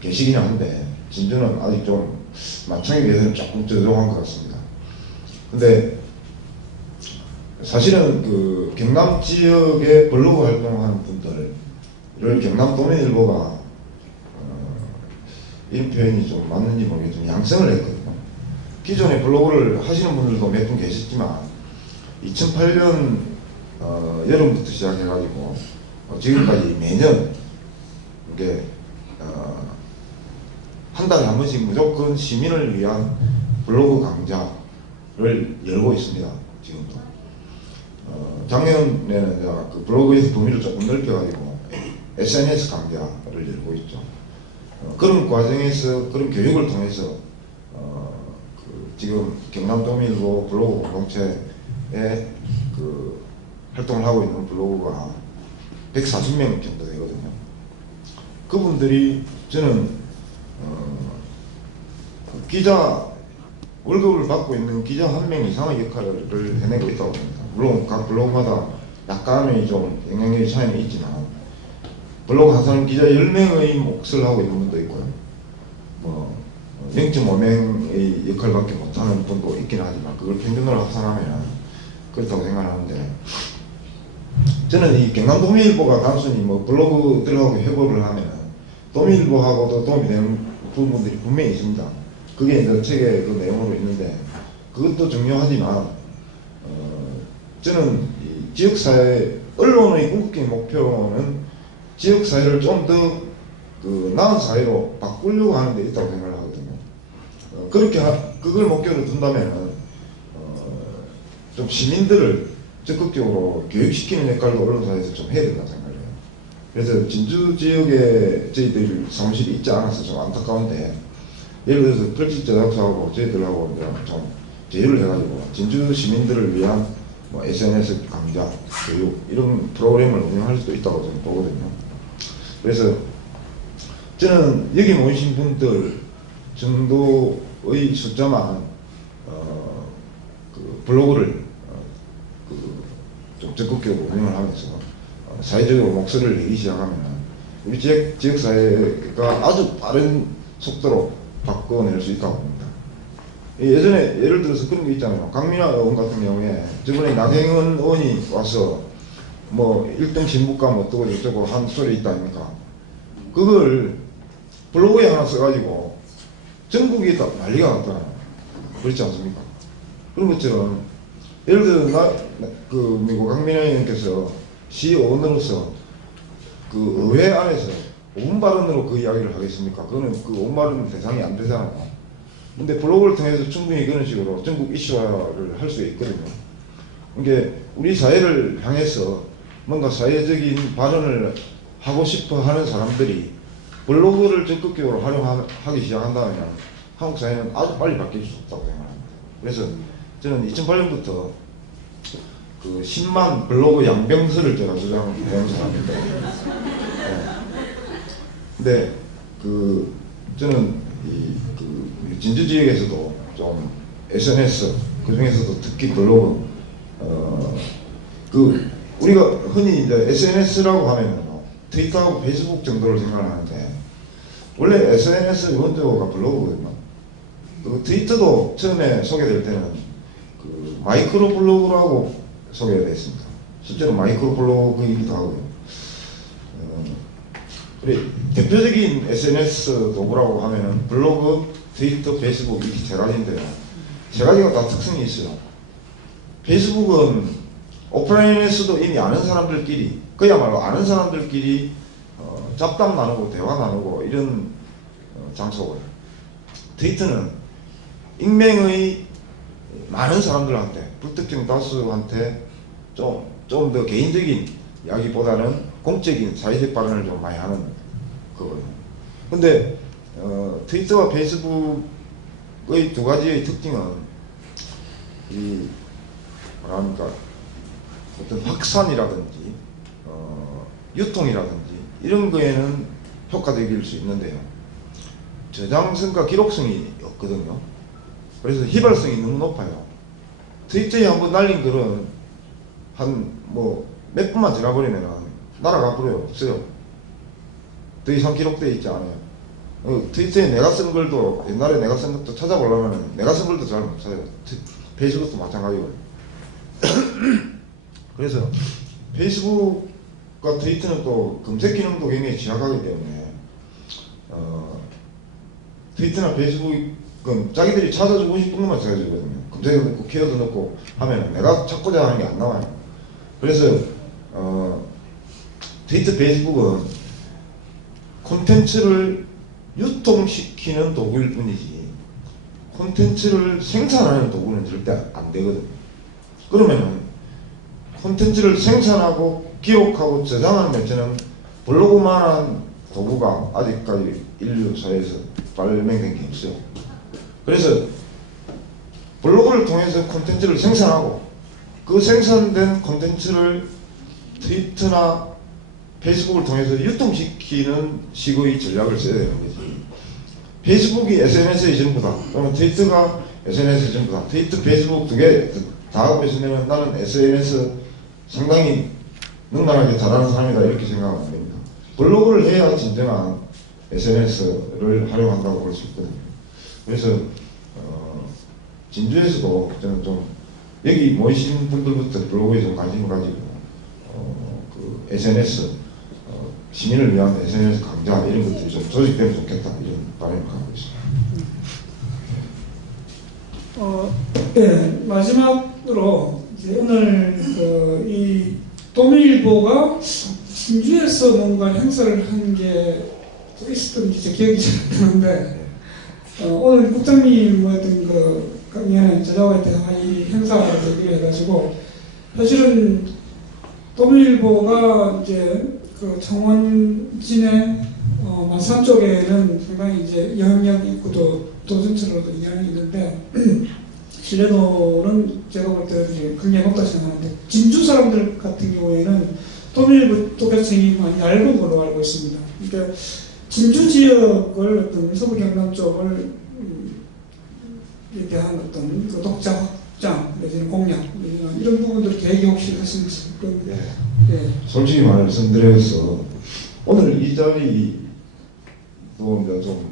계시긴 한데 진주는 아직 좀 만청에 비해서는 조금 저조한 것 같습니다. 근데 사실은 그 경남 지역에 블로그 활동하는 분들을 경남도민일보가 이런 표현이 좀 맞는지 모르겠지만 양성을 했거든요. 기존에 블로그를 하시는 분들도 몇 분 계셨지만 2008년 여름부터 시작해가지고 지금까지 매년 이게 한 달에 한 번씩 무조건 시민을 위한 블로그 강좌를 열고 있습니다. 지금도 작년에는 그 블로그에서 범위를 조금 넓혀가지고 SNS 강좌를 열고 있죠. 그런 과정에서 그런 교육을 통해서 지금 경남도민일보 블로그 공동체에 그 활동을 하고 있는 블로그가 140명 정도 되거든요. 그분들이 저는 기자 월급을 받고 있는 기자 한 명 이상의 역할을 해내고 있다고 봅니다. 물론 각 블로그마다 약간의 좀 영향력의 차이는 있지만 블로그 한 사람 기자 10명의 몫을 하고 있는 분도 있고요. 0.5명의 역할밖에 못하는 분도 있긴 하지만 그걸 평균으로 합산하면 그렇다고 생각하는데 저는 이 경남도민일보가 단순히 블로그들하고 협업을 하면 도민일보하고도 도움이 되는 부분들이 분명히 있습니다. 그게 이제 책의 그 내용으로 있는데 그것도 중요하지만 저는 이 지역사회 언론의 궁극적인 목표는 지역사회를 좀 더 그 나은 사회로 바꾸려고 하는 데 있다고 생각을 하거든요. 그렇게 그걸 목표로 둔다면 좀 시민들을 적극적으로 교육시키는 역할도 언론사에서 좀 해야 된다고 생각을 해요. 그래서 진주 지역에 저희들 사무실이 있지 않아서 좀 안타까운데 예를 들어서 글짓 제작사하고 저희들하고 좀 제휴를 해가지고 진주 시민들을 위한 SNS 강좌, 교육 이런 프로그램을 운영할 수도 있다고 저는 보거든요. 그래서 저는 여기 모이신 분들 정도의 숫자만 그 블로그를 좀 적극적으로 운영을 하면서 사회적으로 목소리를 내기 시작하면 우리 지역사회가 아주 빠른 속도로 바꿔낼 수 있다고 봅니다. 예전에 예를 들어서 그런 게 있잖아요. 강민아 의원 같은 경우에 저번에 나경원 의원이 와서 1등 신부감 어떠고 저쩌고 한 소리 있다 아닙니까? 그걸 블로그에 하나 써가지고 전국에 다 난리가 났잖아요. 그렇지 않습니까? 그런 것처럼 예를 들어 강민아 의원께서 시의원으로서 그 의회 안에서 5분 발언으로 그 이야기를 하겠습니까? 그거는 그 5분 발언 대상이 안 되잖아요. 근데 블로그를 통해서 충분히 그런 식으로 전국 이슈화를 할 수 있거든요. 그러니까 우리 사회를 향해서 뭔가 사회적인 발언을 하고 싶어 하는 사람들이 블로그를 적극적으로 활용하기 시작한다면 한국 사회는 아주 빨리 바뀔 수 있다고 생각합니다. 그래서 저는 2008년부터 그 10만 블로그 양병설을 제가 주장하는 사람인데 근데 저는 진주 지역에서도 좀 SNS 그 중에서도 특히 블로그 우리가 흔히 이제 SNS라고 하면 트위터하고 페이스북 정도를 생각하는데 원래 SNS 원조가 블로그거든요. 그 트위터도 처음에 소개될 때는 그 마이크로 블로그라고 소개가 됐습니다. 실제로 마이크로 블로그이기도 하고요. 그래, 대표적인 SNS 도구라고 하면은 블로그, 트위터, 페이스북 이렇게 세 가지인데요. 세 가지가 다 특성이 있어요. 페이스북은 오프라인에서도 이미 아는 사람들끼리, 그야말로 아는 사람들끼리 잡담 나누고 대화 나누고 이런 장소고요. 트위터는 익명의 많은 사람들한테, 불특정 다수한테 좀 더 개인적인 이야기보다는 공적인 사회적 발언을 좀 많이 하는 거거든요. 근데 트위터와 페이스북의 두 가지의 특징은 이 뭐랄까 어떤 확산이라든지 유통이라든지 이런 거에는 효과적일 수 있는데요. 저장성과 기록성이 없거든요. 그래서 휘발성이 너무 높아요. 트위터에 한번 날린 글은 한 몇 분만 지나버리면 날아가 버려요. 없어요. 더 이상 기록되어 있지 않아요. 트위터에 내가 쓴 글도 옛날에 내가 쓴 것도 찾아보려면 내가 쓴 글도 잘 못 찾아요. 페이스북도 마찬가지고요. 그래서 페이스북과 트위터는 또 검색 기능도 굉장히 취약하기 때문에 트위터나 페이스북은 자기들이 찾아주고 싶은 것만 찾아주거든요. 검색어 넣고 키워드 넣고 하면 내가 찾고자 하는 게 안 나와요. 그래서 트위터, 페이스북은 콘텐츠를 유통시키는 도구일 뿐이지 콘텐츠를 생산하는 도구는 절대 안 되거든요. 그러면은 콘텐츠를 생산하고 기록하고 저장하는 매체는 블로그만한 도구가 아직까지 인류 사회에서 발명된 게 없어요. 그래서 블로그를 통해서 콘텐츠를 생산하고 그 생산된 콘텐츠를 트위터나 페이스북을 통해서 유통시키는 식의 전략을 써야 되는 거지. 페이스북이 SNS의 전부다. 그러면 트위터가 SNS의 전부다. 트위터, 페이스북 두 개 다 하고 있으면 나는 SNS 상당히 능란하게 잘하는 사람이다 이렇게 생각하면 안 됩니다. 블로그를 해야 진정한 SNS를 활용한다고 볼 수 있거든요. 그래서 진주에서도 저는 좀 여기 모이신 분들부터 블로그에 좀 관심을 가지고 그 SNS 시민을 위한 SNS 강좌 이런 것들이 좀 조직되면 좋겠다 이런 바람을 갖고 있습니다. 네, 마지막으로 이제 오늘 이 도민일보가 진주에서 뭔가 행사를 한 게 있었던지 제 기억이 잘 안 나는데 오늘 국장님 어떤 그 강연에 저자와 이 행사가 되기로 해가지고 사실은 도민일보가 이제 그 창원진의 마산 쪽에는 상당히 이제 영향력 있고 또 도전처로도 영향이 있는데 신뢰도는 제가 볼 때는 이제 굉장히 높다 생각하는데 진주 사람들 같은 경우에는 도민일보 독자층이 많이 얇은 걸로 알고 있습니다. 그러니까 진주 지역을 어떤 서부 경남 쪽을 에 대한 어떤 그 독자 확장 내지는 공략 이런 부분들 계획이 혹시 하시는지 예. 솔직히 말씀드려서 오늘 이 자리도 좀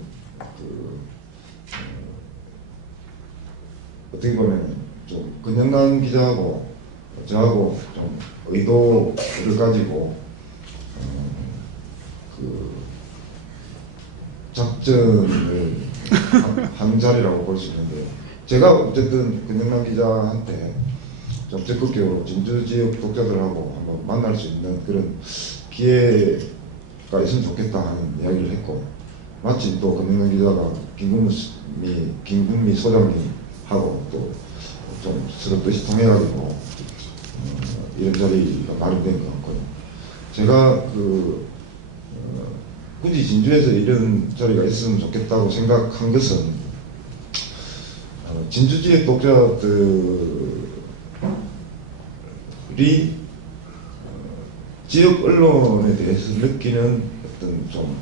어떻게 보면 좀 근영남 기자하고 저하고 좀 의도를 가지고 그 작전을 한 자리라고 볼 수 있는데 제가 어쨌든 근영남 기자한테 좀 적극적으로 진주 지역 독자들하고 한번 만날 수 있는 그런 기회가 있으면 좋겠다 하는 이야기를 했고 마침 또 근영남 기자가 김군미 소장님하고 또 좀 서로 뜻이 통해가지고 이런 자리가 마련된 것 같고요. 제가 굳이 진주에서 이런 자리가 있으면 좋겠다고 생각한 것은 진주 지역 독자들이 지역 언론에 대해서 느끼는 어떤 좀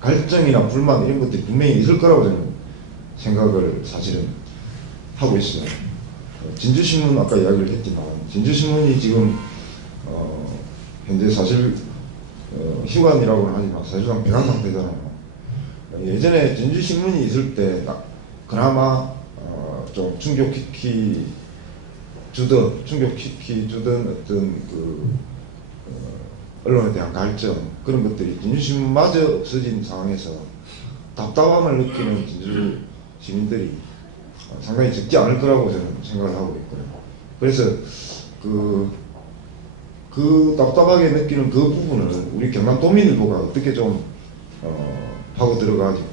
갈증이나 불만 이런 것들이 분명히 있을 거라고 저는 생각을 사실은 하고 있어요. 진주신문 아까 이야기를 했지만 진주신문이 지금 현재 사실 휴관이라고는 하지만 사실상 배관 상태잖아요. 예전에 진주신문이 있을 때 그나마 좀 충격시키 주던 어떤 언론에 대한 갈증 그런 것들이 진주신문마저 없어진 상황에서 답답함을 느끼는 진주 시민들이 상당히 적지 않을 거라고 저는 생각을 하고 있고요. 그래서 그 답답하게 느끼는 그 부분을 우리 경남도민일보가 어떻게 좀 파고 들어가지고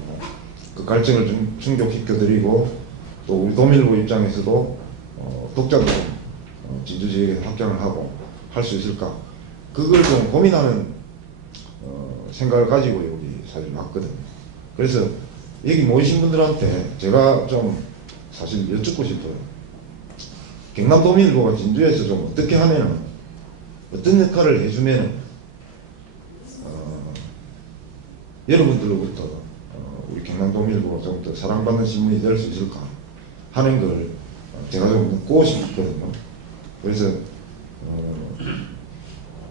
그 갈증을 좀 충족시켜드리고 또 우리 도민일보 입장에서도 독자도 좀 진주 지역에 확장을 하고 할 수 있을까 그걸 좀 고민하는 생각을 가지고 여기 사실 왔거든요. 그래서 여기 모이신 분들한테 제가 좀 사실 여쭙고 싶어요. 경남도민일보가 진주에서 좀 어떻게 하면은 어떤 역할을 해주면은 여러분들로부터 우리 경남도민일보가 좀 더 사랑받는 신문이 될 수 있을까 하는 걸 제가 좀 묻고 싶거든요. 그래서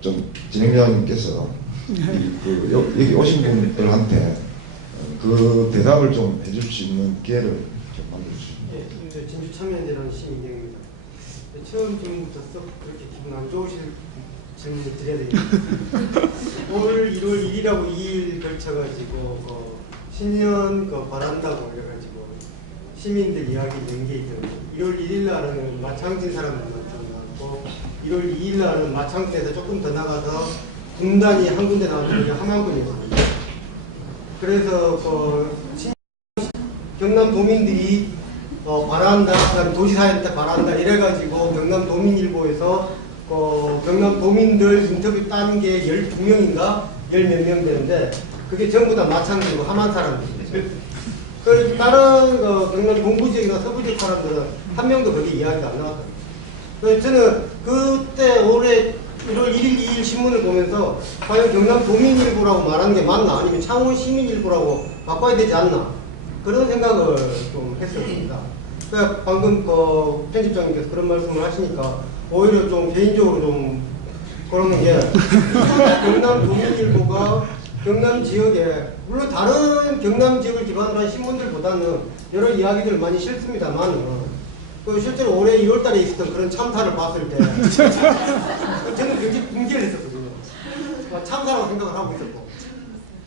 좀 진행자님께서 여기 오신 분들한테 그 대답을 좀 해줄 수 있는 기회를 좀 만들어주시죠. 네, 진주 참여연대라는 시민대회입니다. 처음 질문부터 썩 그렇게 기분 안 좋으실 질문을 드려야 되겠습니다. 올 1월 1일하고 2일 걸쳐가지고 신년 바란다고 해가지고 시민들 이야기 낸 게 있더라고요. 1월 1일 날은 마창진 사람들만 좀 나왔고 1월 2일 날은 마창진에서 조금 더 나가서 군단이 한 군데 나왔는데 함양군이었습니다. 그래서 경남도민들이 바란다, 도시사회한테 바란다 이래가지고 경남도민일보에서 경남도민들 인터뷰 딴 게 12명인가? 10몇 명 되는데 그게 전부 다 마찬가지고 함안 사람들이죠. 그 다른 경남 동부지역이나 서부지역 사람들은 한 명도 거기 이야기가 안 나왔다. 그래서 저는 그때 올해 1월 1일, 2일 신문을 보면서 과연 경남도민일보라고 말하는 게 맞나 아니면 창원시민일보라고 바꿔야 되지 않나 그런 생각을 좀 했었습니다. 그러니까 방금 편집장님께서 그런 말씀을 하시니까 오히려 좀 개인적으로 좀 그러는 게 경남도민일보가 경남 지역에 물론 다른 경남 지역을 기반으로 한 신문들보다는 여러 이야기들을 많이 실습니다만 실제로 올해 1월달에 있었던 그런 참사를 봤을 때 저는 굉장히 붕괴를 했었거든요. 참사라고 생각을 하고 있었고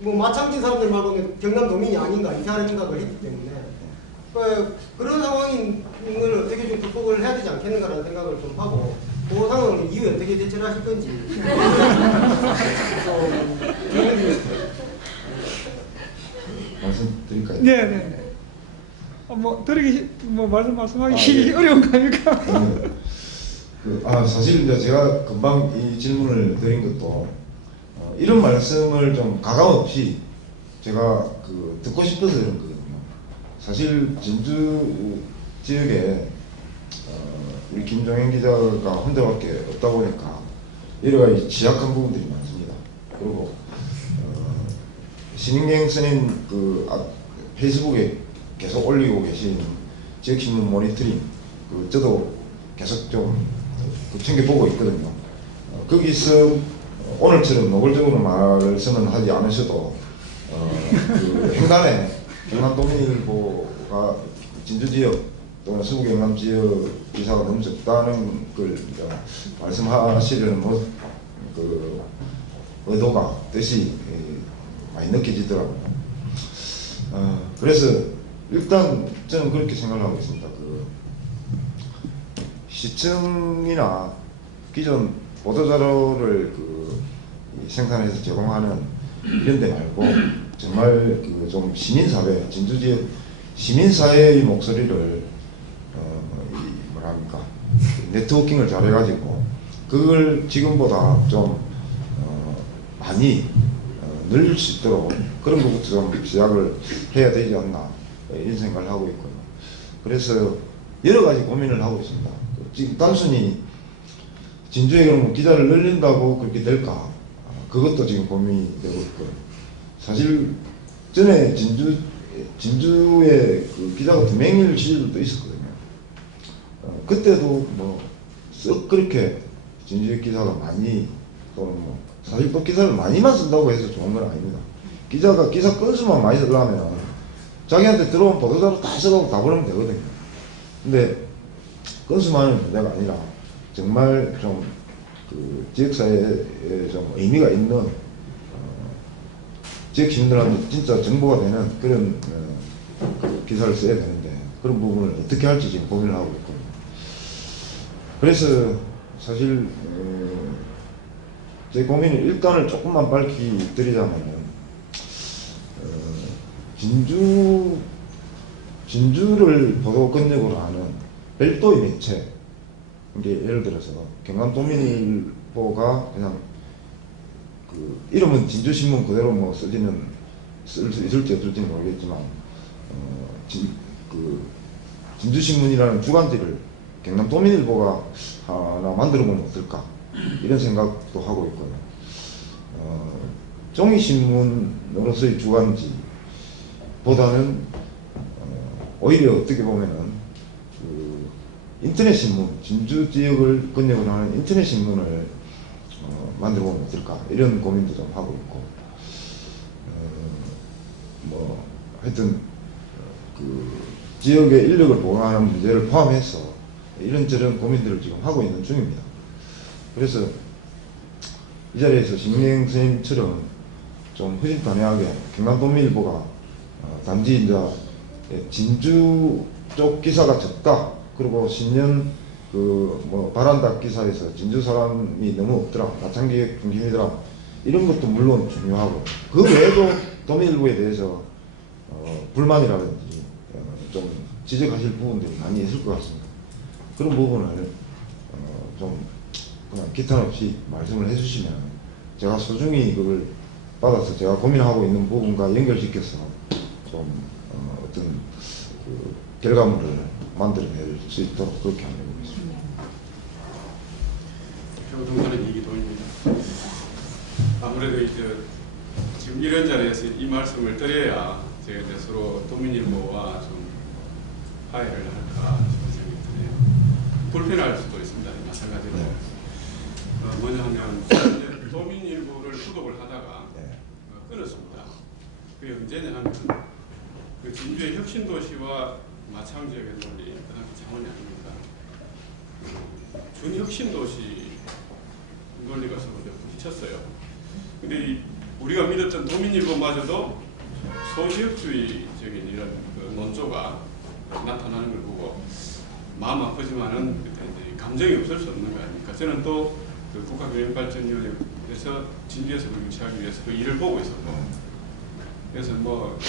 뭐 마창진 사람들 말고는 경남도민이 아닌가 이상한 생각을 했기 때문에 그런 상황인 걸 어떻게 좀 극복을 해야 되지 않겠는가라는 생각을 좀 하고 그 상황은 이후에 어떻게 대처를 하실 건지 말씀드릴까요? 네네. 말씀하기 어려운 거 아닙니까? 사실 이제 제가 금방 이 질문을 드린 것도 이런 말씀을 좀 가감 없이 제가 듣고 싶어서 그런 거거든요. 사실 진주 지역에 우리 김종현 기자가 혼자밖에 없다 보니까 여러 가지 취약한 부분들이 많습니다. 그리고 신인경 선생님 페이스북에 계속 올리고 계신 지역신문 모니터링 저도 계속 좀 챙겨보고 있거든요. 거기서 오늘처럼 노골적으로 말씀은 하지 않으셔도 행간에 경남도민일보가 진주지역 또는 서부경남지역 기사가 너무 적다는 걸 말씀하시려는 의도가 뜻이 많이 느껴지더라고요. 그래서 일단 저는 그렇게 생각을 하고 있습니다. 시청이나 기존 보도자료를 생산해서 제공하는 이런 데 말고 정말 좀 시민사회, 진주지역 시민사회의 목소리를 네트워킹을 잘해가지고 그걸 지금보다 좀 많이 늘릴 수 있도록 그런 것부터 좀 시작을 해야 되지 않나 이런 생각을 하고 있고요. 그래서 여러 가지 고민을 하고 있습니다. 지금 단순히 진주에 그러면 기자를 늘린다고 그렇게 될까? 그것도 지금 고민이 되고 있고요. 사실 전에 진주에 기자가 2명일 시절도 있었거든요. 그때도 썩 그렇게 진주의 기사가 많이 또는 사실 또 기사를 많이만 쓴다고 해서 좋은 건 아닙니다. 기자가 기사 건수만 많이 쓰려면 자기한테 들어온 보도자료 다 써가고 다 보내면 되거든요. 근데 건수만은 문제가 아니라 정말 좀 그 지역사회에 좀 의미가 있는 지역 시민들한테 진짜 정보가 되는 그런 그 기사를 써야 되는데 그런 부분을 어떻게 할지 지금 고민을 하고 있거든요. 그래서 사실 제 고민은 일단을 조금만 밝히드리자면은 진주를 보도 권역으로 하는 별도의 매체, 이게 예를 들어서 경남도민일보가 그냥 그 이름은 진주신문 그대로 뭐 쓰지는 쓸 수 있을지 없을지는 모르겠지만 그 진주신문이라는 주간지를 경남도민일보가 하나 만들어 보면 어떨까 이런 생각도 하고 있고요. 종이신문으로서의 주간지보다는 오히려 어떻게 보면은 그 인터넷 신문, 진주 지역을 권역으로 하는 인터넷 신문을 만들어 보면 어떨까 이런 고민도 좀 하고 있고, 뭐 하여튼 그 지역의 인력을 보강하는 문제를 포함해서 이런저런 고민들을 지금 하고 있는 중입니다. 그래서 이 자리에서 신명 선생님처럼 좀 허심탄회하게 경남도민일보가 단지 이제 진주 쪽 기사가 적다, 그리고 신년 그 뭐 바란다 기사에서 진주 사람이 너무 없더라, 마찬기획 중심이더라, 이런 것도 물론 중요하고 그 외에도 도민일보에 대해서 불만이라든지 좀 지적하실 부분들이 많이 있을 것 같습니다. 그런 부분을 좀 그냥 기탄 없이 말씀을 해주시면 제가 소중히 그걸 받아서 제가 고민하고 있는 부분과 연결시켜서 좀 어떤 그 결과물을 만들어낼 수 있도록 그렇게 하려고 있습니다. 표동사는 이기동입니다. 아무래도 이제 지금 이런 자리에서 이 말씀을 드려야 제가 이제 서로 도민일보와 좀 화해를 할까 싶은 생각이 드네요. 불편할 수도 있습니다. 마찬가지로. 네. 뭐냐 하면 도민일보를 구독을 하다가 끊었습니다. 그게 언제냐 하면 그 진주의 혁신도시와 마창지역의 논리, 그 다음에 창원이 아닙니까? 준혁신도시 논리가 서로 부딪혔어요. 근데 우리가 믿었던 도민일보마저도 소지역주의적인 이런 그 논조가 나타나는 걸 보고 마음 아프지만은 이제 감정이 없을 수 없는 거 아닙니까? 저는 또 그 국가교육발전위원회에서 진주에서 그걸 유치하기 위해서 그 일을 보고 있었고, 그래서 뭐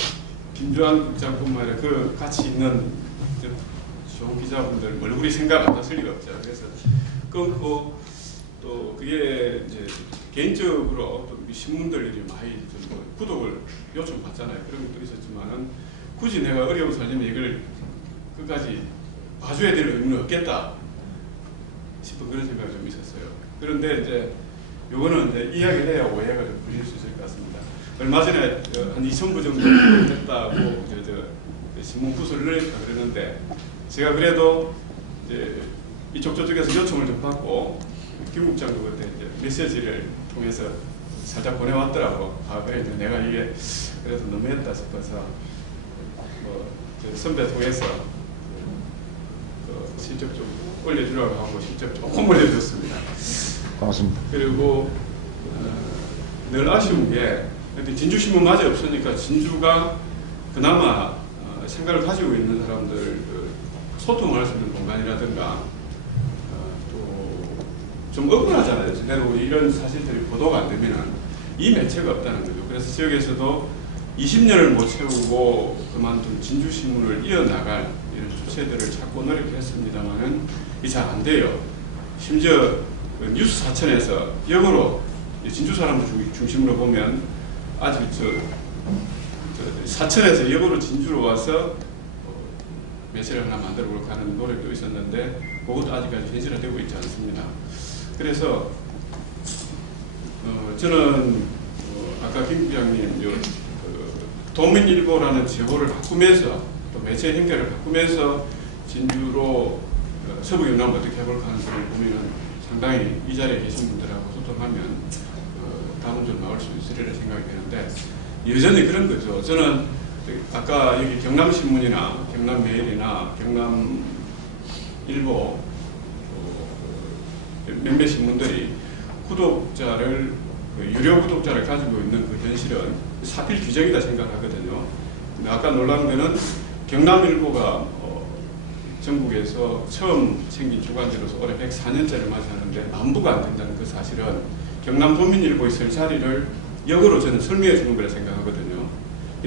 김주환 국장뿐만 아니라 그 같이 있는 좋은 기자분들 얼굴이 생각 안 났을 리가 없죠. 그래서 끊고 또 그게 이제 개인적으로 또 우리 신문들이 많이 좀 구독을 요청받잖아요. 그런 것도 있었지만은 굳이 내가 어려움 살리면 이걸 끝까지 봐줘야 될 의무는 없겠다 싶은 그런 생각이 좀 있었어요. 그런데 이제 요거는 이제 이야기를 해야 오해가 좀 풀릴 수 있을 것 같습니다. 얼마 전에 한 2,000부 정도 됐다고 신문 부서를 늘렸다 그러는데, 제가 그래도 이제 이쪽 저쪽에서 요청을 좀 받고 김 국장도 그때 이제 메시지를 통해서 살짝 보내왔더라고. 아 그래 내가 이게 그래도 너무했다 싶어서 뭐 선배 통해서 실적 좀 올려주라고 하고 실적 조금 올려줬습니다. 고맙습니다. 그리고 늘 아쉬운 게 진주신문 마저 없으니까 진주가 그나마 생각을 가지고 있는 사람들 그 소통을 할 수 있는 공간이라든가 또 좀 억울하잖아요. 제대로 이런 사실들이 보도가 안 되면은 이 매체가 없다는 거죠. 그래서 지역에서도 20년을 못 채우고 그만둔 진주신문을 이어나갈 이런 주체들을 찾고 노력했습니다만은 이 잘 안 돼요. 심지어 그 뉴스 사천에서 역으로 진주 사람들 중심으로 보면 아직 사천에서 역으로 진주로 와서 매체를 하나 만들어 볼까 하는 노력도 있었는데 그것도 아직까지 현실화되고 있지 않습니다. 그래서 저는 아까 김 부장님 도민일보라는 제보를 바꾸면서 또 매체 형태를 바꾸면서 진주로 서부 경남을 어떻게 해볼까 하는 그런 고민은 상당히 이 자리에 계신 분들하고 소통하면 좋은 점 나올 수 있으리라 생각이 되는데 여전히 그런 거죠. 저는 아까 여기 경남신문이나 경남메일이나 경남일보 몇몇 신문들이 구독자를 유료 구독자를 가지고 있는 그 현실은 사필 규정이다 생각하거든요. 근데 아까 놀란 거는 경남일보가 전국에서 처음 생긴 주간지로서 올해 104년째를 맞이하는데 만부가 안 된다는 그 사실은 경남도민일보의 설 자리를 역으로 저는 설명해 주는 거라 생각하거든요.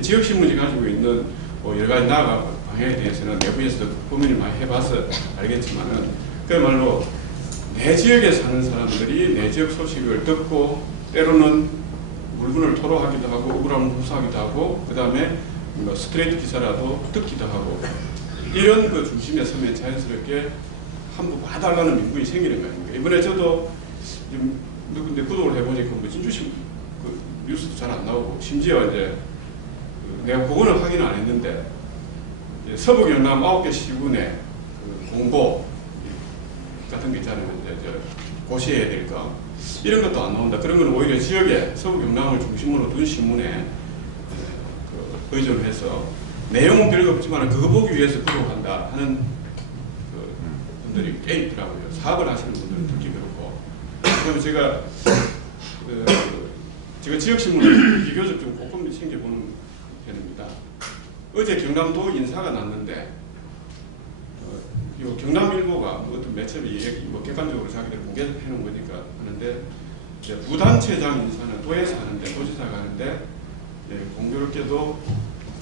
지역신문이 가지고 있는 여러 가지 나아가 방향에 대해서는 내부에서도 고민을 많이 해봐서 알겠지만은 그야말로 내 지역에 사는 사람들이 내 지역 소식을 듣고 때로는 물건을 토로하기도 하고 억울함을 호소하기도 하고 그 다음에 스트레이트 기사라도 듣기도 하고 이런 그 중심에 서면 자연스럽게 한번 봐달라는 민분이 생기는 거 아닙니까? 이번에 저도 근데 구독을 해보니까 뭐 진주신 그 뉴스도 잘 안 나오고 심지어 이제 내가 그거는 확인을 안 했는데 서부 경남 9개 시군의 그 공보 같은 게 있잖아요. 이제 고시해야 될 거. 이런 것도 안 나온다. 그런 건 오히려 지역에 서부 경남을 중심으로 둔 신문에 그 의존을 해서 내용은 별거 없지만 그거 보기 위해서 구독한다 하는 그 분들이 꽤 있더라고요. 사업을 하시는 분들은 특히 그렇고. 그래서 제가 지역신문을 비교적 좀 꼼꼼히 챙겨보는 편입니다. 어제 경남도 인사가 났는데 요 경남일보가 어떤 매체이 뭐 객관적으로 자기들 공개해 놓은 거니까 하는데 부단체장 인사는 도에서 하는데 도지사가 하는데 공교롭게도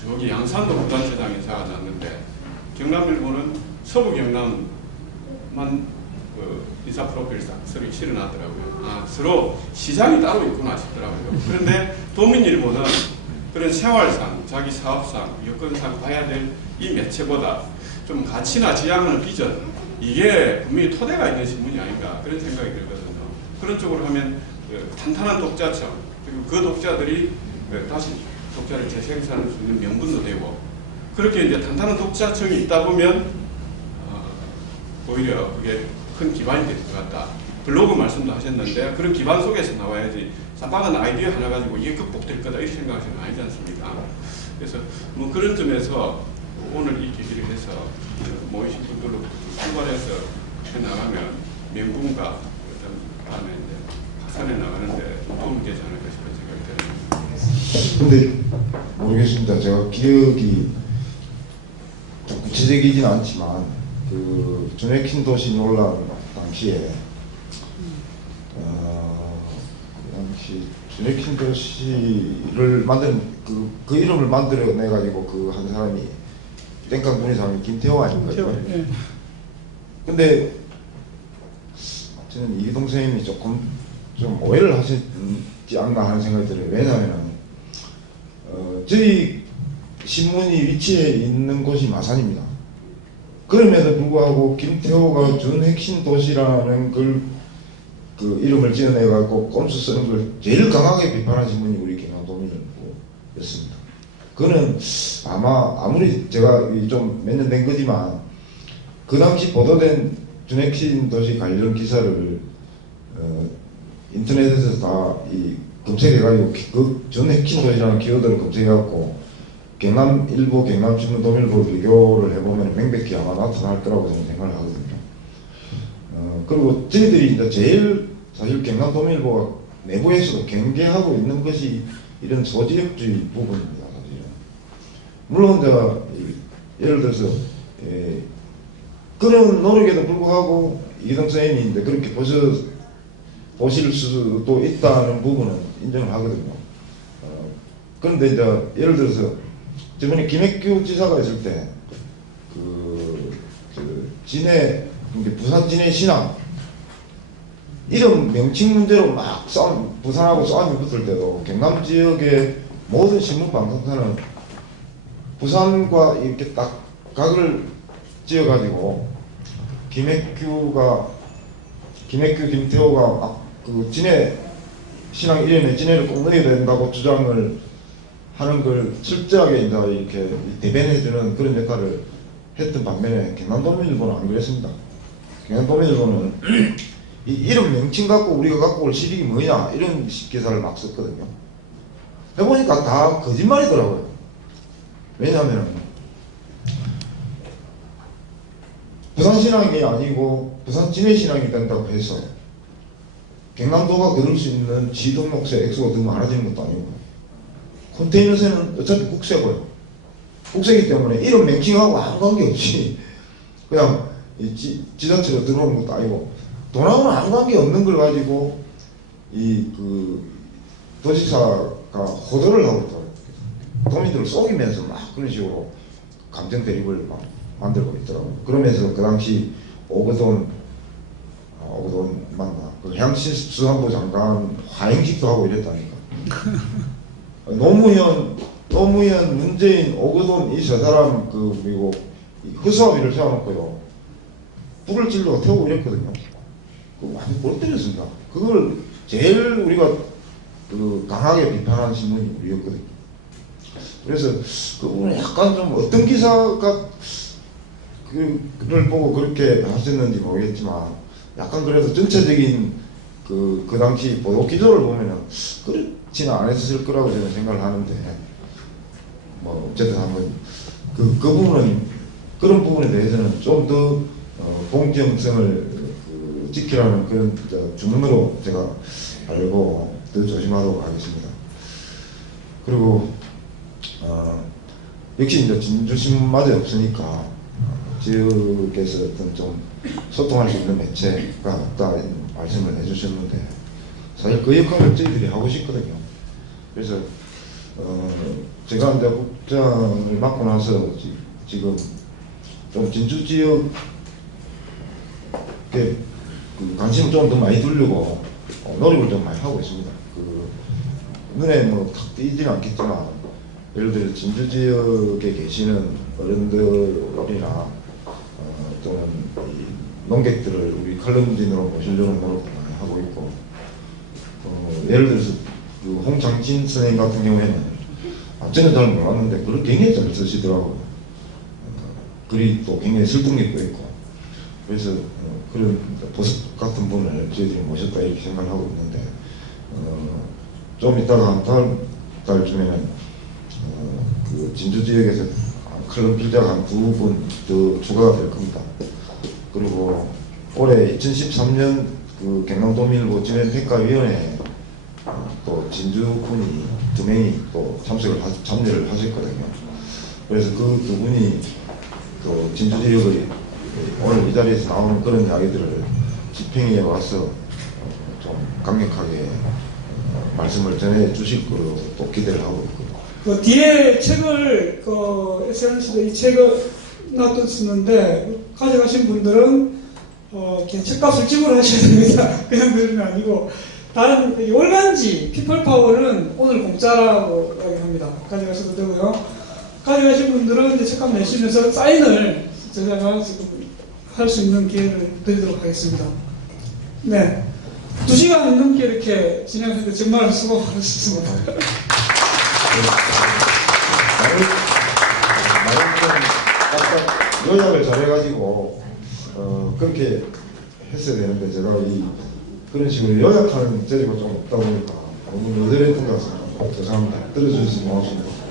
저기 양산도 부단체장 인사가 났는데 경남일보는 서부 경남만 그 인사 프로필 서로 실어놨더라고요. 아 서로 시장이 따로 있구나 싶더라고요. 그런데 도민일보는 그런 생활상, 자기 사업상, 여건상 봐야 될 이 매체보다 좀 가치나 지향이나 비전 이게 분명히 토대가 있는 신문이 아닌가 그런 생각이 들거든요. 그런 쪽으로 하면 탄탄한 독자층 그리고 그 독자들이 다시 독자를 재생산할 수 있는 명분도 되고 그렇게 이제 탄탄한 독자층이 있다 보면 오히려 그게 큰 기반이 될 것 같다. 블로그 말씀도 하셨는데 그런 기반 속에서 나와야지 쌈박한 아이디어 하나 가지고 이게 극복될 거다 이렇게 생각하시는 건 아니지 않습니까? 그래서 뭐 그런 점에서 오늘 이 계기를 해서 모이신 분들로 출발해서 해나가면 명분과 다음에 이제 확산해 나가는데 도움이 되지 않을까 싶은 생각이 듭니다. 근데 모르겠습니다. 제가 기억이 좀 구체적이진 않지만 그 존해킨 도시 논란 당시에 그 당시 존해킨 도시를 만든 그 이름을 만들어내 가지고 그 한 사람이 땡깡 군의사람이 김태호 아닌가요? 네. 근데 저는 이기동 선생님이 조금 좀 오해를 하시지 않나 하는 생각이 들어요. 왜냐하면 저희 신문이 위치해 있는 곳이 마산입니다. 그럼에도 불구하고 김태호가 준 핵심 도시라는 그 이름을 지어내갖고 꼼수 쓰는 걸 제일 강하게 비판한 신문이 우리 경남도민일보였습니다. 그거는 아무리 제가 좀 몇 년 된 거지만 그 당시 보도된 준 핵심 도시 관련 기사를 인터넷에서 다 검색해가지고 그 준 핵심 도시라는 키워드를 검색해갖고 경남일보, 경남신문, 도민일보 비교를 해보면 명백히 아마 나타날 거라고 저는 생각을 하거든요. 그리고 저희들이 이제 제일 사실 경남도민일보가 내부에서도 경계하고 있는 것이 이런 소지역주의 부분입니다. 사실은. 물론 예를 들어서 그런 노력에도 불구하고 이기동 선생님이 이제 그렇게 보실 수도 있다는 부분은 인정을 하거든요. 그런데 이제 예를 들어서 저번에 김학규 지사가 있을 때 진해 부산 진해 신항 이름 명칭 문제로 막 부산하고 싸움이 붙을 때도 경남 지역의 모든 신문 방송사는 부산과 이렇게 딱 각을 지어가지고 김태호가 막 그 진해 신항 이름에 진해를 꼭 넣어야 된다고 주장을 하는 걸 철저하게 이제 이렇게 대변해주는 그런 역할을 했던 반면에 경남도민일보는 안 그랬습니다. 경남도민일보는 이 이름 명칭 갖고 우리가 갖고 올 실익이 뭐냐 이런 기사를 막 썼거든요. 해보니까 다 거짓말이더라고요. 왜냐하면 부산신항이 아니고 부산 진해신항이 된다고 해서 경남도가 거둘 수 있는 지등록세 액수가 더 많아지는 것도 아니고 컨테이너세는 어차피 국세고요. 국세이기 때문에 이름 명칭하고 아무 관계없이 그냥 지자체로 들어오는 것도 아니고 돈하고는 아무 관계 없는 걸 가지고 이 도지사가 호도를 하고 있더라고요. 도민들을 속이면서 막 그런 식으로 감정 대립을 막 만들고 있더라고요. 그러면서 그 당시 오거돈 맞나? 그 해양수산부 장관 화행식도 하고 이랬다니까. 노무현, 문재인, 오거돈 이 세 사람 그리고 허수아비를 세워놓고요. 불을 질러 태우고 이랬거든요. 그 완전 볼 때렸습니다. 그걸 제일 우리가 강하게 비판하는 신문이 우리였거든요. 그래서 그 부분은 약간 좀 어떤 기사가 그를 보고 그렇게 하셨는지 모르겠지만 약간 그래도 전체적인 그 당시 보도 기조를 보면은 그렇지는 않았을 거라고 저는 생각을 하는데 뭐 어쨌든 한번 그 부분은 그런 부분에 대해서는 좀 더 공정성을 지키라는 그런 주문으로 제가 알고 더 조심하도록 하겠습니다. 그리고 역시 이제 진주신문마저 없으니까 지역에서 어떤 좀 소통할 수 있는 매체가 없다 말씀을 해주셨는데 사실 그 역할을 저희들이 하고 싶거든요. 그래서 제가 이제 국장을 맡고 나서 지금 좀 진주 지역에 그 관심을 좀 더 많이 두려고 노력을 좀 많이 하고 있습니다. 눈에 뭐 탁 띄지는 않겠지만 예를 들어 진주 지역에 계시는 어른들이나 또는 이 농객들을 우리 칼럼진으로 모시려는 노력도 많이 하고 있고 예를 들어서 그 홍창진 선생님 같은 경우에는 저는 잘 몰랐는데 글을 굉장히 잘 쓰시더라고요. 글이 또 굉장히 설득력도 있고 그래서 그런 보석 같은 분을 저희들이 모셨다 이렇게 생각을 하고 있는데 좀 이따가 한 다음 달쯤에는 그 진주 지역에서 클럽 필자가 한 2분 더 추가가 될 겁니다. 그리고 올해 2013년 그 경남도민일보 진행평가위원회에 또 진주군이 2명이 또 참여를 하셨거든요. 그래서 그 2분이 또 진주 지역의 오늘 이 자리에서 나오는 그런 이야기들을 집행위에 와서 좀 강력하게 말씀을 전해 주실 거로 또 기대를 하고 있고. 그 뒤에 책을 SNS도 이 책을 놔뒀었는데 가져가신 분들은 책값을 지불하셔야 됩니다. 그냥 그런 게 아니고 다른 월간지 피플파워는 오늘 공짜라고 이야기합니다. 가져가셔도 되고요. 가져가신 분들은 이제 책값 내시면서 사인을 저자가 지금 할 수 있는 기회를 드리도록 하겠습니다. 네. 2시간 넘게 이렇게 진행했는데 정말 수고하셨습니다. 요약을 잘해가지고 그렇게 했어야 되는데 제가 그런 식으로 요약하는 재주가 좀 없다 보니까 너무 여드랬던 것 같습니다. 죄송합니다. 들어주셔서 고맙습니다.